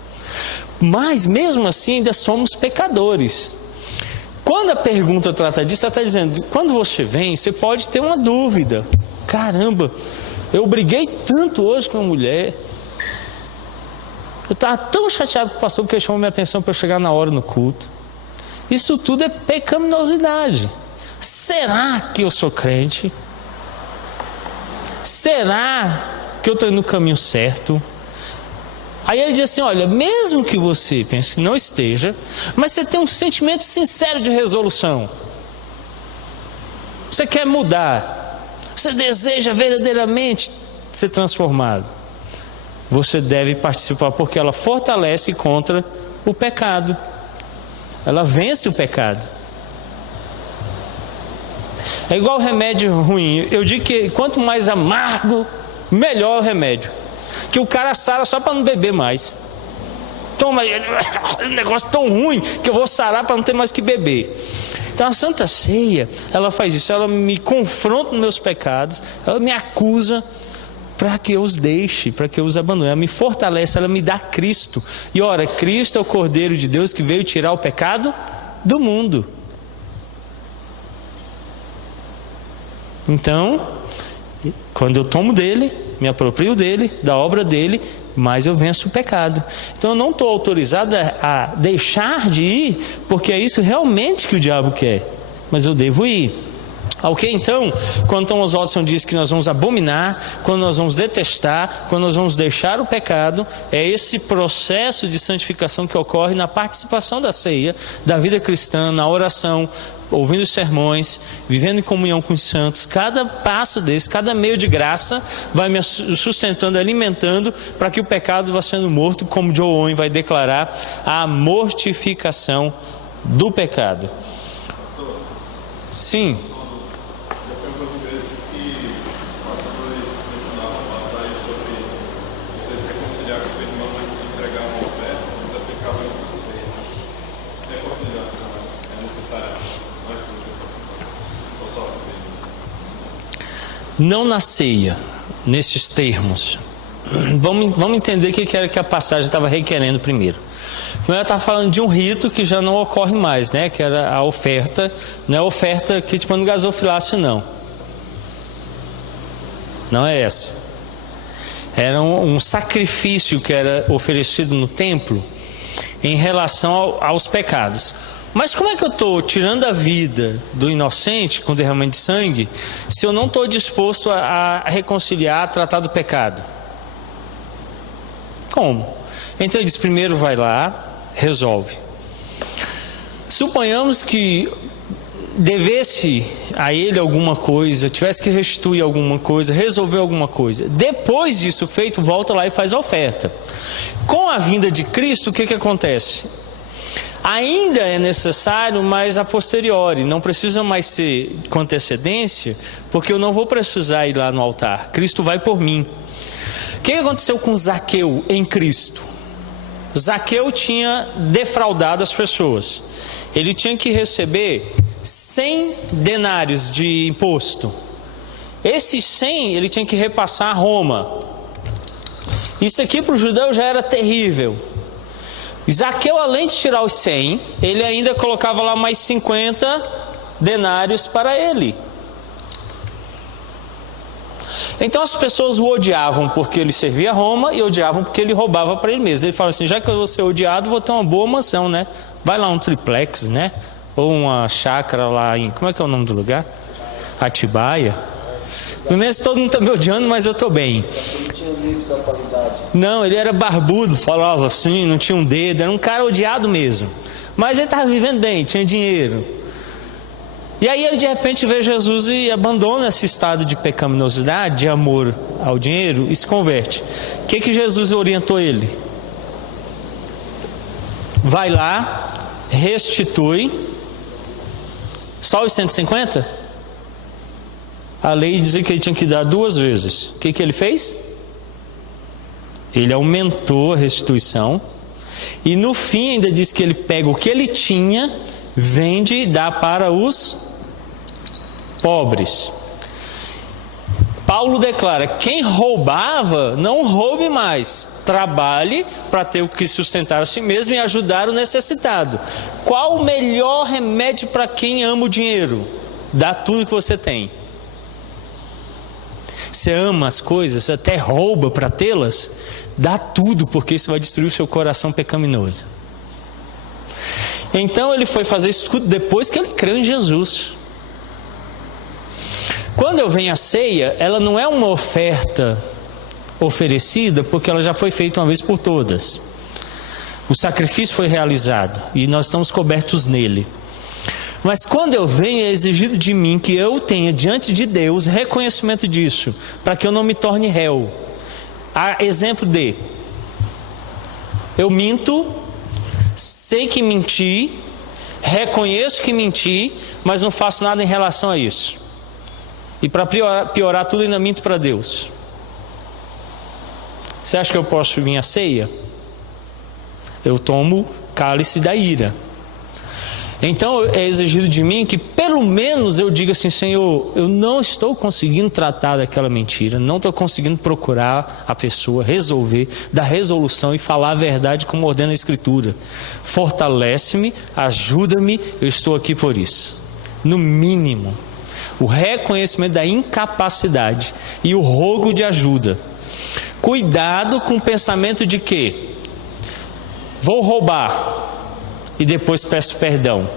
Mas mesmo assim ainda somos pecadores. Quando a pergunta trata disso, ela está dizendo, quando você vem, você pode ter uma dúvida. Caramba, eu briguei tanto hoje com a mulher. Eu estava tão chateado com o pastor porque ele chamou minha atenção para eu chegar na hora no culto. Isso tudo é pecaminosidade. Será que eu sou crente? Será que eu estou indo no caminho certo? Aí ele diz assim, olha, mesmo que você pense que não esteja, mas você tem um sentimento sincero de resolução. Você quer mudar. você deseja verdadeiramente ser transformado, você deve participar, porque ela fortalece contra o pecado. Ela vence o pecado. É igual remédio ruim. Eu digo que quanto mais amargo, melhor o remédio. Que o cara sara só para não beber mais. Toma, um negócio tão ruim que eu vou sarar para não ter mais que beber. Então a Santa Ceia, ela faz isso. Ela me confronta nos meus pecados, ela me acusa para que eu os deixe, para que eu os abandone. Ela me fortalece, ela me dá Cristo. E ora, Cristo é o Cordeiro de Deus que veio tirar o pecado do mundo. Então, quando eu tomo dele, me aproprio dele, da obra dele, mas eu venço o pecado. Então eu não estou autorizado a deixar de ir, porque é isso realmente que o diabo quer, mas eu devo ir. Ok? Então, quando Thomas Watson diz que nós vamos abominar, quando nós vamos detestar, quando nós vamos deixar o pecado, é esse processo de santificação que ocorre na participação da ceia, da vida cristã, na oração, ouvindo os sermões, vivendo em comunhão com os santos. Cada passo desse, cada meio de graça vai me sustentando, alimentando, para que o pecado vá sendo morto, como Joe Owen vai declarar, a mortificação do pecado. Sim. Não na ceia, nesses termos. Vamos entender o que era que a passagem estava requerendo primeiro. Primeiro ela estava falando de um rito que já não ocorre mais, né? Que era a oferta. Não é a oferta que tipo no gasofilácio, não. Não é essa. Era um sacrifício que era oferecido no templo em relação aos pecados. Mas como é que eu estou tirando a vida do inocente com derramamento de sangue, se eu não estou disposto a reconciliar, a tratar do pecado? Como? Então ele diz, primeiro vai lá, resolve. Suponhamos que devesse a ele alguma coisa, tivesse que restituir alguma coisa, resolver alguma coisa. Depois disso feito, volta lá e faz a oferta. Com a vinda de Cristo, o que acontece? Ainda é necessário, mas a posteriori, não precisa mais ser com antecedência, porque eu não vou precisar ir lá no altar, Cristo vai por mim. O que aconteceu com Zaqueu em Cristo? Zaqueu tinha defraudado as pessoas, ele tinha que receber 100 denários de imposto. Esses 100 ele tinha que repassar a Roma. Isso aqui para o judeu já era terrível. Zaqueu, além de tirar os 100, ele ainda colocava lá mais 50 denários para ele. Então as pessoas o odiavam porque ele servia a Roma e odiavam porque ele roubava para ele mesmo. Ele fala assim, já que eu vou ser odiado, vou ter uma boa mansão, né? Vai lá um triplex, né? Ou uma chácara lá em... Como é que é o nome do lugar? Atibaia. Pelo menos todo mundo está me odiando, mas eu estou bem. Não, ele era barbudo, falava assim, não tinha um dedo, era um cara odiado mesmo. Mas ele estava vivendo bem, tinha dinheiro. E aí ele de repente vê Jesus e abandona esse estado de pecaminosidade, de amor ao dinheiro e se converte. O que Jesus orientou ele? Vai lá, restitui, só os 150? A lei dizia que ele tinha que dar 2 vezes. O que ele fez? Ele aumentou a restituição. E no fim ainda diz que ele pega o que ele tinha, vende e dá para os pobres. Paulo declara, quem roubava, não roube mais. Trabalhe para ter o que sustentar a si mesmo e ajudar o necessitado. Qual o melhor remédio para quem ama o dinheiro? Dá tudo que você tem. Você ama as coisas, até rouba para tê-las, dá tudo, porque isso vai destruir o seu coração pecaminoso. Então ele foi fazer isso tudo depois que ele creu em Jesus. Quando eu venho à ceia, ela não é uma oferta oferecida, porque ela já foi feita uma vez por todas. O sacrifício foi realizado e nós estamos cobertos nele. Mas quando eu venho, é exigido de mim que eu tenha diante de Deus reconhecimento disso, para que eu não me torne réu. A exemplo de: eu minto, sei que menti, reconheço que menti, mas não faço nada em relação a isso. E para piorar tudo, ainda minto para Deus. Você acha que eu posso vir à ceia? Eu tomo cálice da ira. Então é exigido de mim que pelo menos eu diga assim: Senhor, eu não estou conseguindo tratar daquela mentira, não estou conseguindo procurar a pessoa, resolver, dar resolução e falar a verdade como ordena a Escritura. Fortalece-me, ajuda-me, eu estou aqui por isso. No mínimo, o reconhecimento da incapacidade e o rogo de ajuda. Cuidado com o pensamento de que vou roubar e depois peço perdão.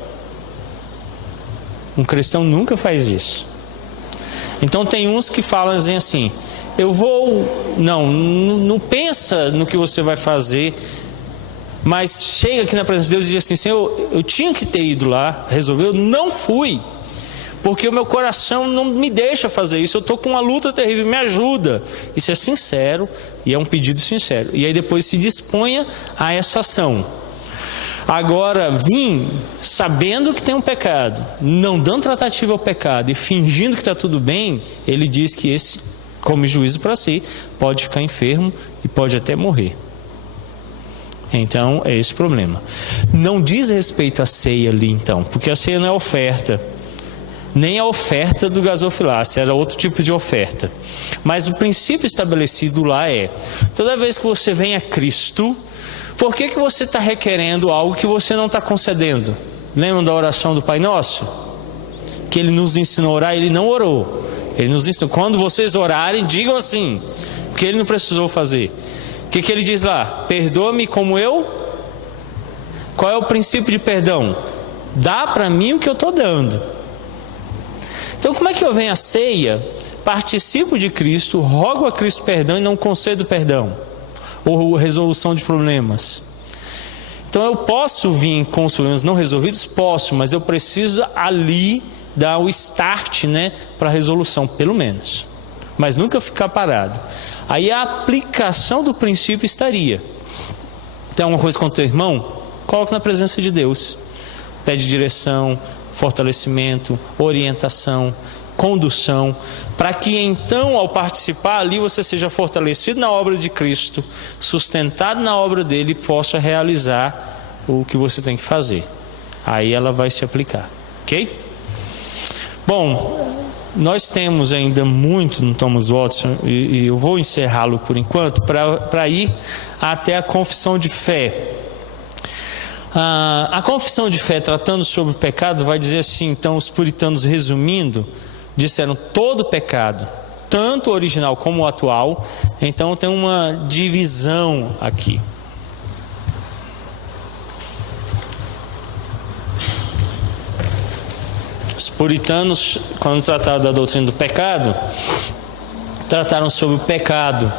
Um cristão nunca faz isso. Então tem uns que falam assim: eu vou... Não pensa no que você vai fazer, mas chega aqui na presença de Deus e diz assim: Senhor, eu tinha que ter ido lá resolver, eu não fui, porque o meu coração não me deixa fazer isso, eu estou com uma luta terrível, me ajuda. Isso é sincero e é um pedido sincero. E aí depois se disponha a essa ação. Agora, vim sabendo que tem um pecado, não dando tratativa ao pecado e fingindo que está tudo bem, ele diz que esse come juízo para si, pode ficar enfermo e pode até morrer. Então, é esse o problema. Não diz respeito à ceia ali, então, porque a ceia não é oferta, nem a oferta do gasofilácio, era outro tipo de oferta. Mas o princípio estabelecido lá é: toda vez que você vem a Cristo, por que você está requerendo algo que você não está concedendo? Lembram da oração do Pai Nosso? Que Ele nos ensinou a orar, Ele não orou. Ele nos ensinou: quando vocês orarem, digam assim, porque Ele não precisou fazer. O que Ele diz lá? Perdoa-me como eu... Qual é o princípio de perdão? Dá para mim o que eu estou dando. Então como é que eu venho à ceia, participo de Cristo, rogo a Cristo perdão e não concedo perdão? Ou resolução de problemas. Então eu posso vir com os problemas não resolvidos? Posso, mas eu preciso ali dar o start, para a resolução, pelo menos. Mas nunca ficar parado. Aí a aplicação do princípio estaria: tem alguma coisa com o teu irmão? Coloca na presença de Deus. Pede direção, fortalecimento, orientação, condução, para que então, ao participar ali, você seja fortalecido na obra de Cristo, sustentado na obra dele e possa realizar o que você tem que fazer. Aí ela vai se aplicar, ok? Bom, nós temos ainda muito no Thomas Watson, e eu vou encerrá-lo por enquanto, para ir até a confissão de fé. A confissão de fé, tratando sobre o pecado, vai dizer assim: então os puritanos, resumindo, disseram todo pecado, tanto o original como o atual. Então tem uma divisão aqui. Os puritanos, quando trataram da doutrina do pecado, trataram sobre o pecado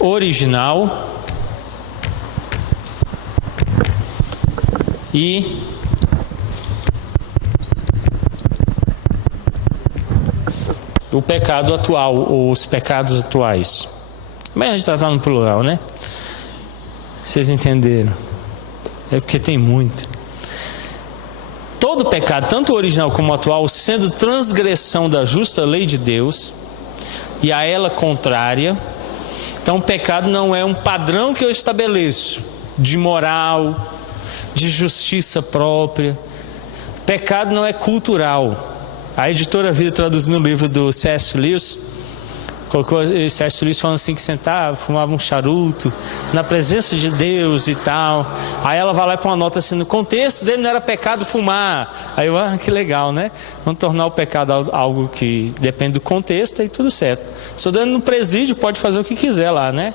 original e o pecado atual, ou os pecados atuais. Mas a gente está no plural, né? Vocês entenderam? É porque tem muito. Todo pecado, tanto o original como o atual, sendo transgressão da justa lei de Deus e a ela contrária. Então o pecado não é um padrão que eu estabeleço de moral, de justiça própria. Pecado não é cultural. A editora Vida, traduzindo o livro do C.S. Lewis, colocou C.S. Lewis falando assim que sentava, fumava um charuto na presença de Deus e tal. Aí ela vai lá com uma nota assim: no contexto dele não era pecado fumar. Aí eu, que legal, né? Vamos tornar o pecado algo que depende do contexto e tudo certo. Se eu dando no presídio, pode fazer o que quiser lá, né?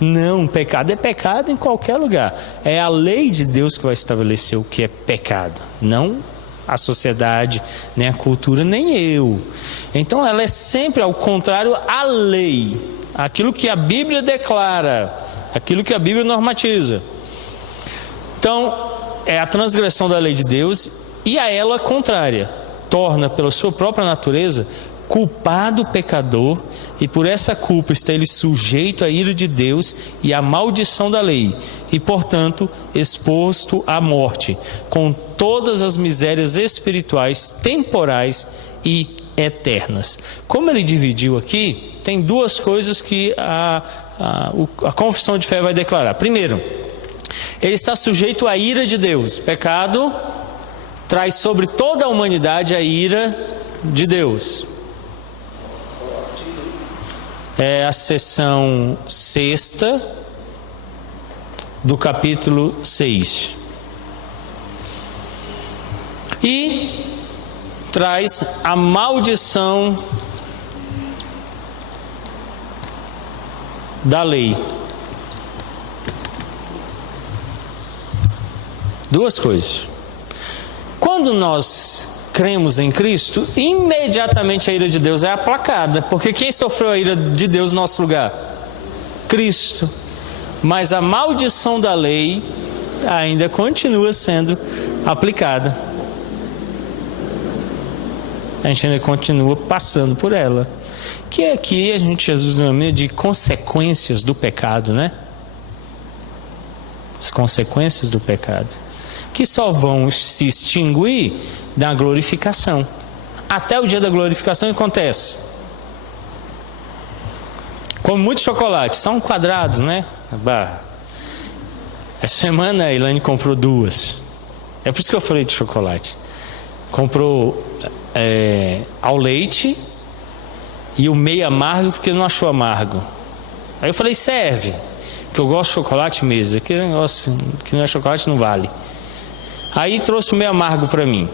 Não, pecado é pecado em qualquer lugar. É a lei de Deus que vai estabelecer o que é pecado, não a sociedade, nem a cultura, nem eu. Então ela é sempre ao contrário à lei. Aquilo que a Bíblia declara aquilo que a Bíblia normatiza. Então, é a transgressão da lei de Deus e a ela contrária. Torna pela sua própria natureza culpado o pecador, e por essa culpa está ele sujeito à ira de Deus e à maldição da lei, e portanto exposto à morte, com todas as misérias espirituais, temporais e eternas. Como ele dividiu aqui, tem duas coisas que a confissão de fé vai declarar. Primeiro, ele está sujeito à ira de Deus. Pecado traz sobre toda a humanidade a ira de Deus. É a seção 6ª do capítulo 6. E traz a maldição da lei. Duas coisas. Quando nós cremos em Cristo, imediatamente a ira de Deus é aplacada, porque quem sofreu a ira de Deus no nosso lugar? Cristo. Mas a maldição da lei ainda continua sendo aplicada. A gente ainda continua passando por ela, que aqui a gente, Jesus denomina de consequências do pecado, né? As consequências do pecado, que só vão se extinguir da glorificação. Até o dia da glorificação acontece. Como muito chocolate, são quadrados, né? Essa semana a Elaine comprou 2. É por isso que eu falei de chocolate. Comprou ao leite e o meio amargo, porque não achou amargo. Aí eu falei, serve, que eu gosto de chocolate mesmo. Aquele negócio que não é chocolate não vale. Aí trouxe o meio amargo para mim.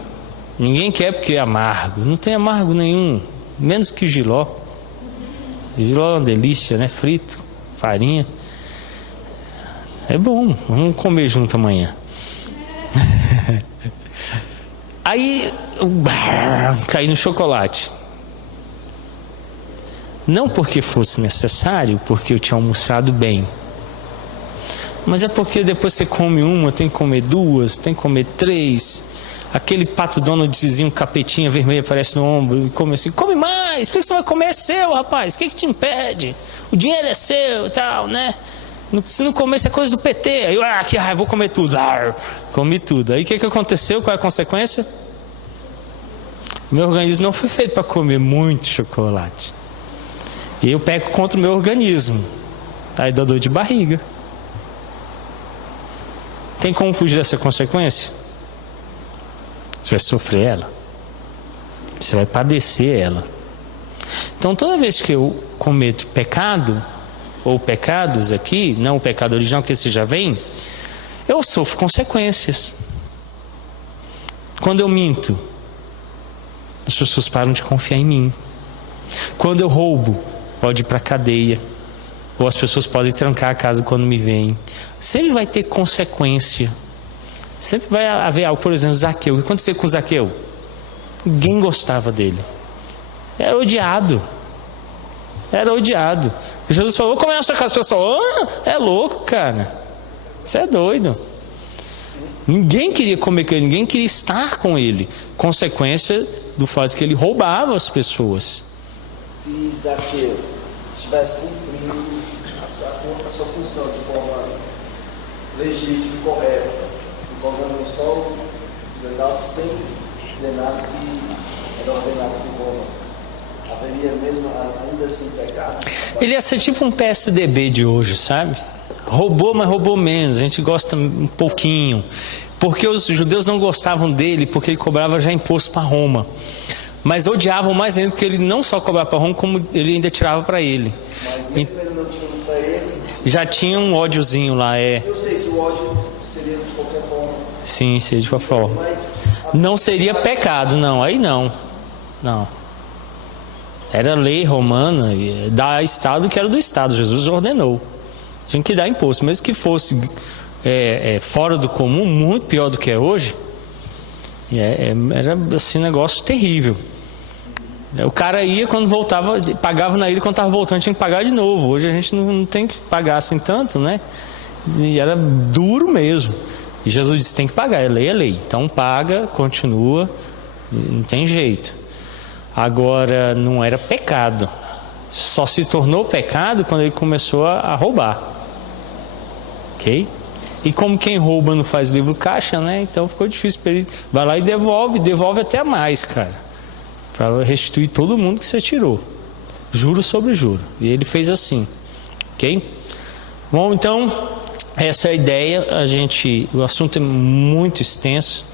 Ninguém quer porque é amargo. Não tem amargo nenhum, menos que jiló. Jiló é uma delícia, né? Frito, farinha. É bom, vamos comer junto amanhã. Aí caí no chocolate. Não porque fosse necessário, porque eu tinha almoçado bem, mas é porque depois você come uma, tem que comer 2, tem que comer 3. Aquele Pato Donaldzinho, capetinha vermelha aparece no ombro e come assim, come mais, por que você vai comer? É seu, rapaz, o que te impede? O dinheiro é seu e tal, né? Se não comer, isso é coisa do PT. Aí eu, que raiva, vou comer tudo. Comi tudo. Aí o que aconteceu? Qual é a consequência? Meu organismo não foi feito para comer muito chocolate. E eu peco contra o meu organismo. Aí dá dor de barriga. Tem como fugir dessa consequência? Você vai sofrer ela. Você vai padecer ela. Então toda vez que eu cometo pecado, ou pecados aqui, não o pecado original, que esse já vem, eu sofro consequências. Quando eu minto, as pessoas param de confiar em mim. Quando eu roubo, pode ir para a cadeia, ou as pessoas podem trancar a casa quando me veem. Sempre vai ter consequência. Sempre vai haver algo. Por exemplo, Zaqueu. O que aconteceu com Zaqueu? Ninguém gostava dele. Era odiado. Era odiado. Jesus falou, vou comer na sua casa. O pessoal, é louco, cara. Você é doido. Ninguém queria comer com ele, ninguém queria estar com ele. Consequência do fato que ele roubava as pessoas. Se Zaqueu estivesse cumprindo a sua função de forma legítima e correta, se tornando só os exaltos sem condenados que eram ordenados por Roma, haveria mesmo ainda assim pecado? Ele ia ser tipo um PSDB de hoje, sabe? Roubou, mas roubou menos. A gente gosta um pouquinho. Porque os judeus não gostavam dele, porque ele cobrava já imposto para Roma. Mas odiavam mais ainda, porque ele não só cobrava para Roma, como ele ainda tirava para ele. Mas mesmo ele não tinha para ele, já tinha um ódiozinho lá, Eu sei que o ódio seria de qualquer forma. Sim, seria de qualquer forma. Mas não seria pecado, não. Aí não. Não. Era lei romana, da Estado que era do Estado. Jesus ordenou. Tinha que dar imposto. Mesmo que fosse fora do comum, muito pior do que é hoje, era assim, um negócio terrível. O cara ia, quando voltava, pagava na ida, quando estava voltando tinha que pagar de novo. Hoje a gente não tem que pagar assim tanto, né? E era duro mesmo. E Jesus disse, tem que pagar, é lei. Então paga, continua, não tem jeito. Agora, não era pecado. Só se tornou pecado quando ele começou a roubar. Ok? E como quem rouba não faz livro caixa, né? Então ficou difícil para ele. Vai lá e devolve até mais, cara. Para restituir todo mundo que você tirou. Juro sobre juro. E ele fez assim. Ok? Bom, então, essa é a ideia. O assunto é muito extenso.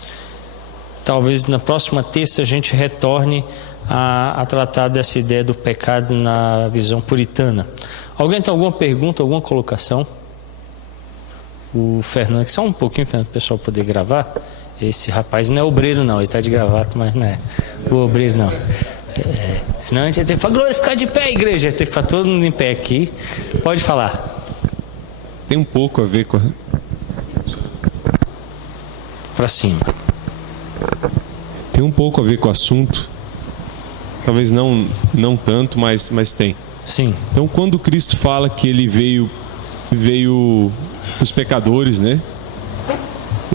Talvez na próxima terça a gente retorne a tratar dessa ideia do pecado na visão puritana. Alguém tem alguma pergunta, alguma colocação? O Fernando, só um pouquinho, Fernando, para o pessoal poder gravar. Esse rapaz não é obreiro não, ele está de gravata, mas não é o obreiro não. Senão a gente ia ter que falar, glorificar de pé a igreja, ia ter que ficar todo mundo em pé aqui. Pode falar. Tem um pouco a ver com Para cima. Tem um pouco a ver com o assunto. Talvez não tanto, mas tem. Sim. Então, quando Cristo fala que ele veio para os pecadores, né?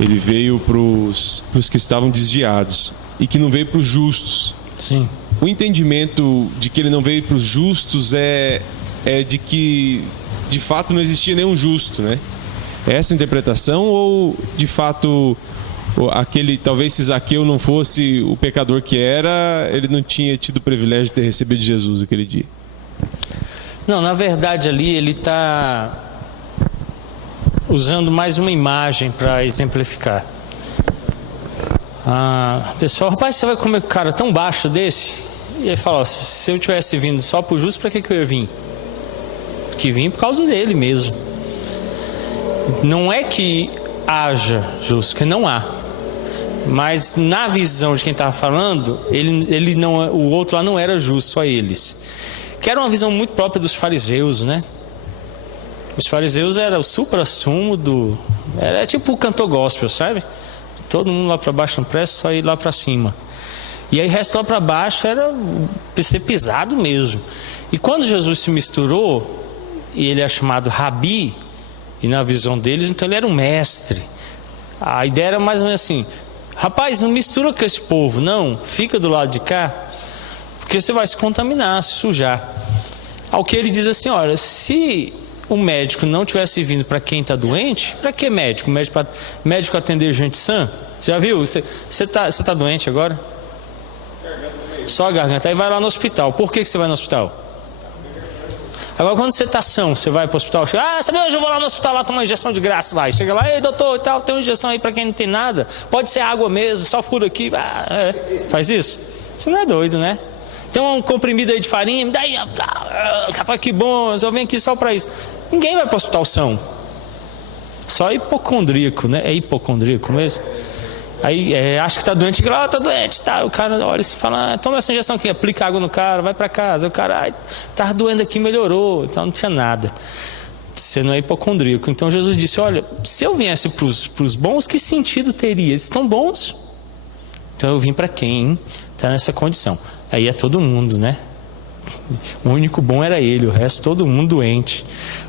Ele veio para os que estavam desviados e que não veio para os justos. Sim. O entendimento de que ele não veio para os justos é de que de fato não existia nenhum justo, né? É essa interpretação ou de fato talvez se Zaqueu não fosse o pecador que era, ele não tinha tido o privilégio de ter recebido Jesus aquele dia? Não, na verdade ali ele está usando mais uma imagem para exemplificar. Pessoal, rapaz, você vai comer com um cara tão baixo desse? E ele fala, se eu tivesse vindo só para o justo, para que eu ia vir? Que vim por causa dele mesmo. Não é que haja justo, que não há. Mas na visão de quem estava falando, ele não, o outro lá não era justo, só eles. Que era uma visão muito própria dos fariseus, né? Os fariseus era o supra-sumo era tipo o cantor gospel, sabe? Todo mundo lá para baixo não presta, só ir lá para cima. E aí o resto lá para baixo era ser pisado mesmo. E quando Jesus se misturou, e ele é chamado Rabi, e na visão deles, então ele era um mestre. A ideia era mais ou menos assim, rapaz, não mistura com esse povo, não, fica do lado de cá, porque você vai se contaminar, se sujar. Ao que ele diz assim, olha, se o médico não tivesse vindo para quem está doente, para que médico? Médico atender gente sã? Você já viu? Você tá doente agora? Só a garganta. Aí vai lá no hospital. Por que você vai no hospital? Agora quando você está são, você vai para o hospital, sabe, hoje eu vou lá no hospital lá tomar uma injeção de graça lá. E chega lá, ei doutor e tal, tem uma injeção aí para quem não tem nada. Pode ser água mesmo, só fura aqui. Faz isso? Você não é doido, né? Tem um comprimido aí de farinha, me dá aí, rapaz, que bom, eu vim aqui só para isso. Ninguém vai para o hospital são. Só hipocondríaco, né? É hipocondríaco mesmo. Aí acha que está doente, está doente, tá? O cara olha e fala, toma essa injeção aqui, aplica água no cara, vai para casa. O cara, tá doendo aqui, melhorou, então não tinha nada. Você não é hipocondríaco. Então Jesus disse, olha, se eu viesse para os bons, que sentido teria? Eles estão bons. Então eu vim para quem está nessa condição. Aí é todo mundo, né? O único bom era ele, o resto todo mundo doente.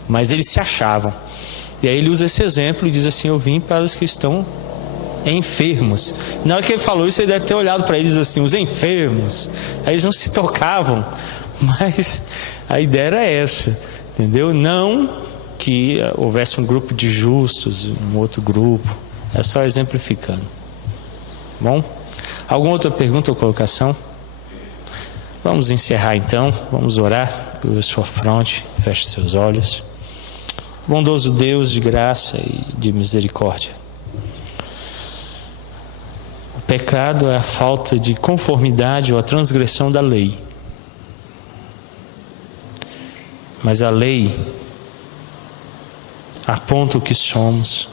Mas eles se achavam. E aí ele usa esse exemplo e diz assim, eu vim para os que estão enfermos. Na hora que ele falou isso, ele deve ter olhado para eles assim, os enfermos. Aí eles não se tocavam. Mas a ideia era essa, entendeu? Não que houvesse um grupo de justos, um outro grupo. É só exemplificando. Bom? Alguma outra pergunta ou colocação? Vamos encerrar então, vamos orar por sua fronte, feche seus olhos. Bondoso Deus de graça e de misericórdia. O pecado é a falta de conformidade ou a transgressão da lei. Mas a lei aponta o que somos.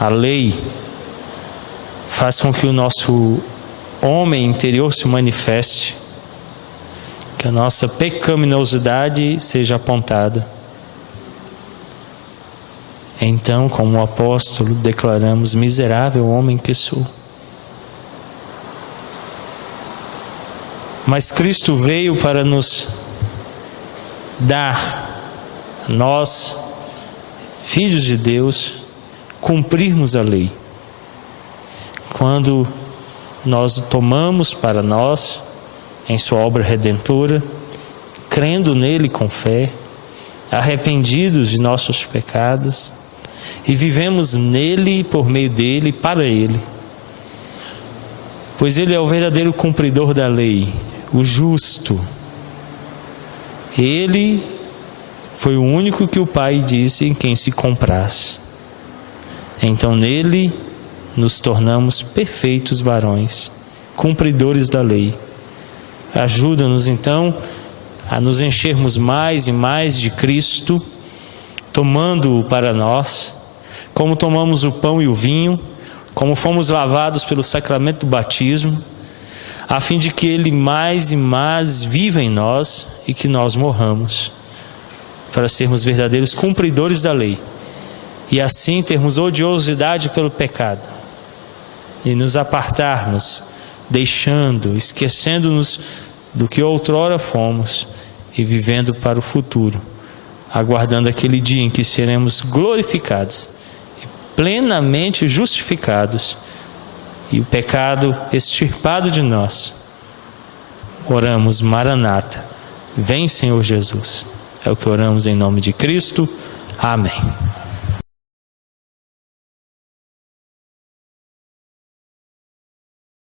A lei faz com que o nosso homem interior se manifeste, que a nossa pecaminosidade seja apontada. Então, como apóstolo, declaramos, miserável homem que sou. Mas Cristo veio para nos dar, nós, filhos de Deus, cumprirmos a lei. Quando nós o tomamos para nós, em sua obra redentora, crendo nele com fé, arrependidos de nossos pecados, e vivemos nele, por meio dele, para ele. Pois ele é o verdadeiro cumpridor da lei, o justo. Ele foi o único que o Pai disse em quem se comprasse. Então nele nos tornamos perfeitos varões, cumpridores da lei. Ajuda-nos então a nos enchermos mais e mais de Cristo, tomando-o para nós, como tomamos o pão e o vinho, como fomos lavados pelo sacramento do batismo, a fim de que ele mais e mais viva em nós e que nós morramos, para sermos verdadeiros cumpridores da lei, e assim termos odiosidade pelo pecado, e nos apartarmos, deixando, esquecendo-nos do que outrora fomos, e vivendo para o futuro, aguardando aquele dia em que seremos glorificados, e plenamente justificados, e o pecado extirpado de nós. Oramos, Maranata, vem Senhor Jesus. É o que oramos em nome de Cristo. Amém.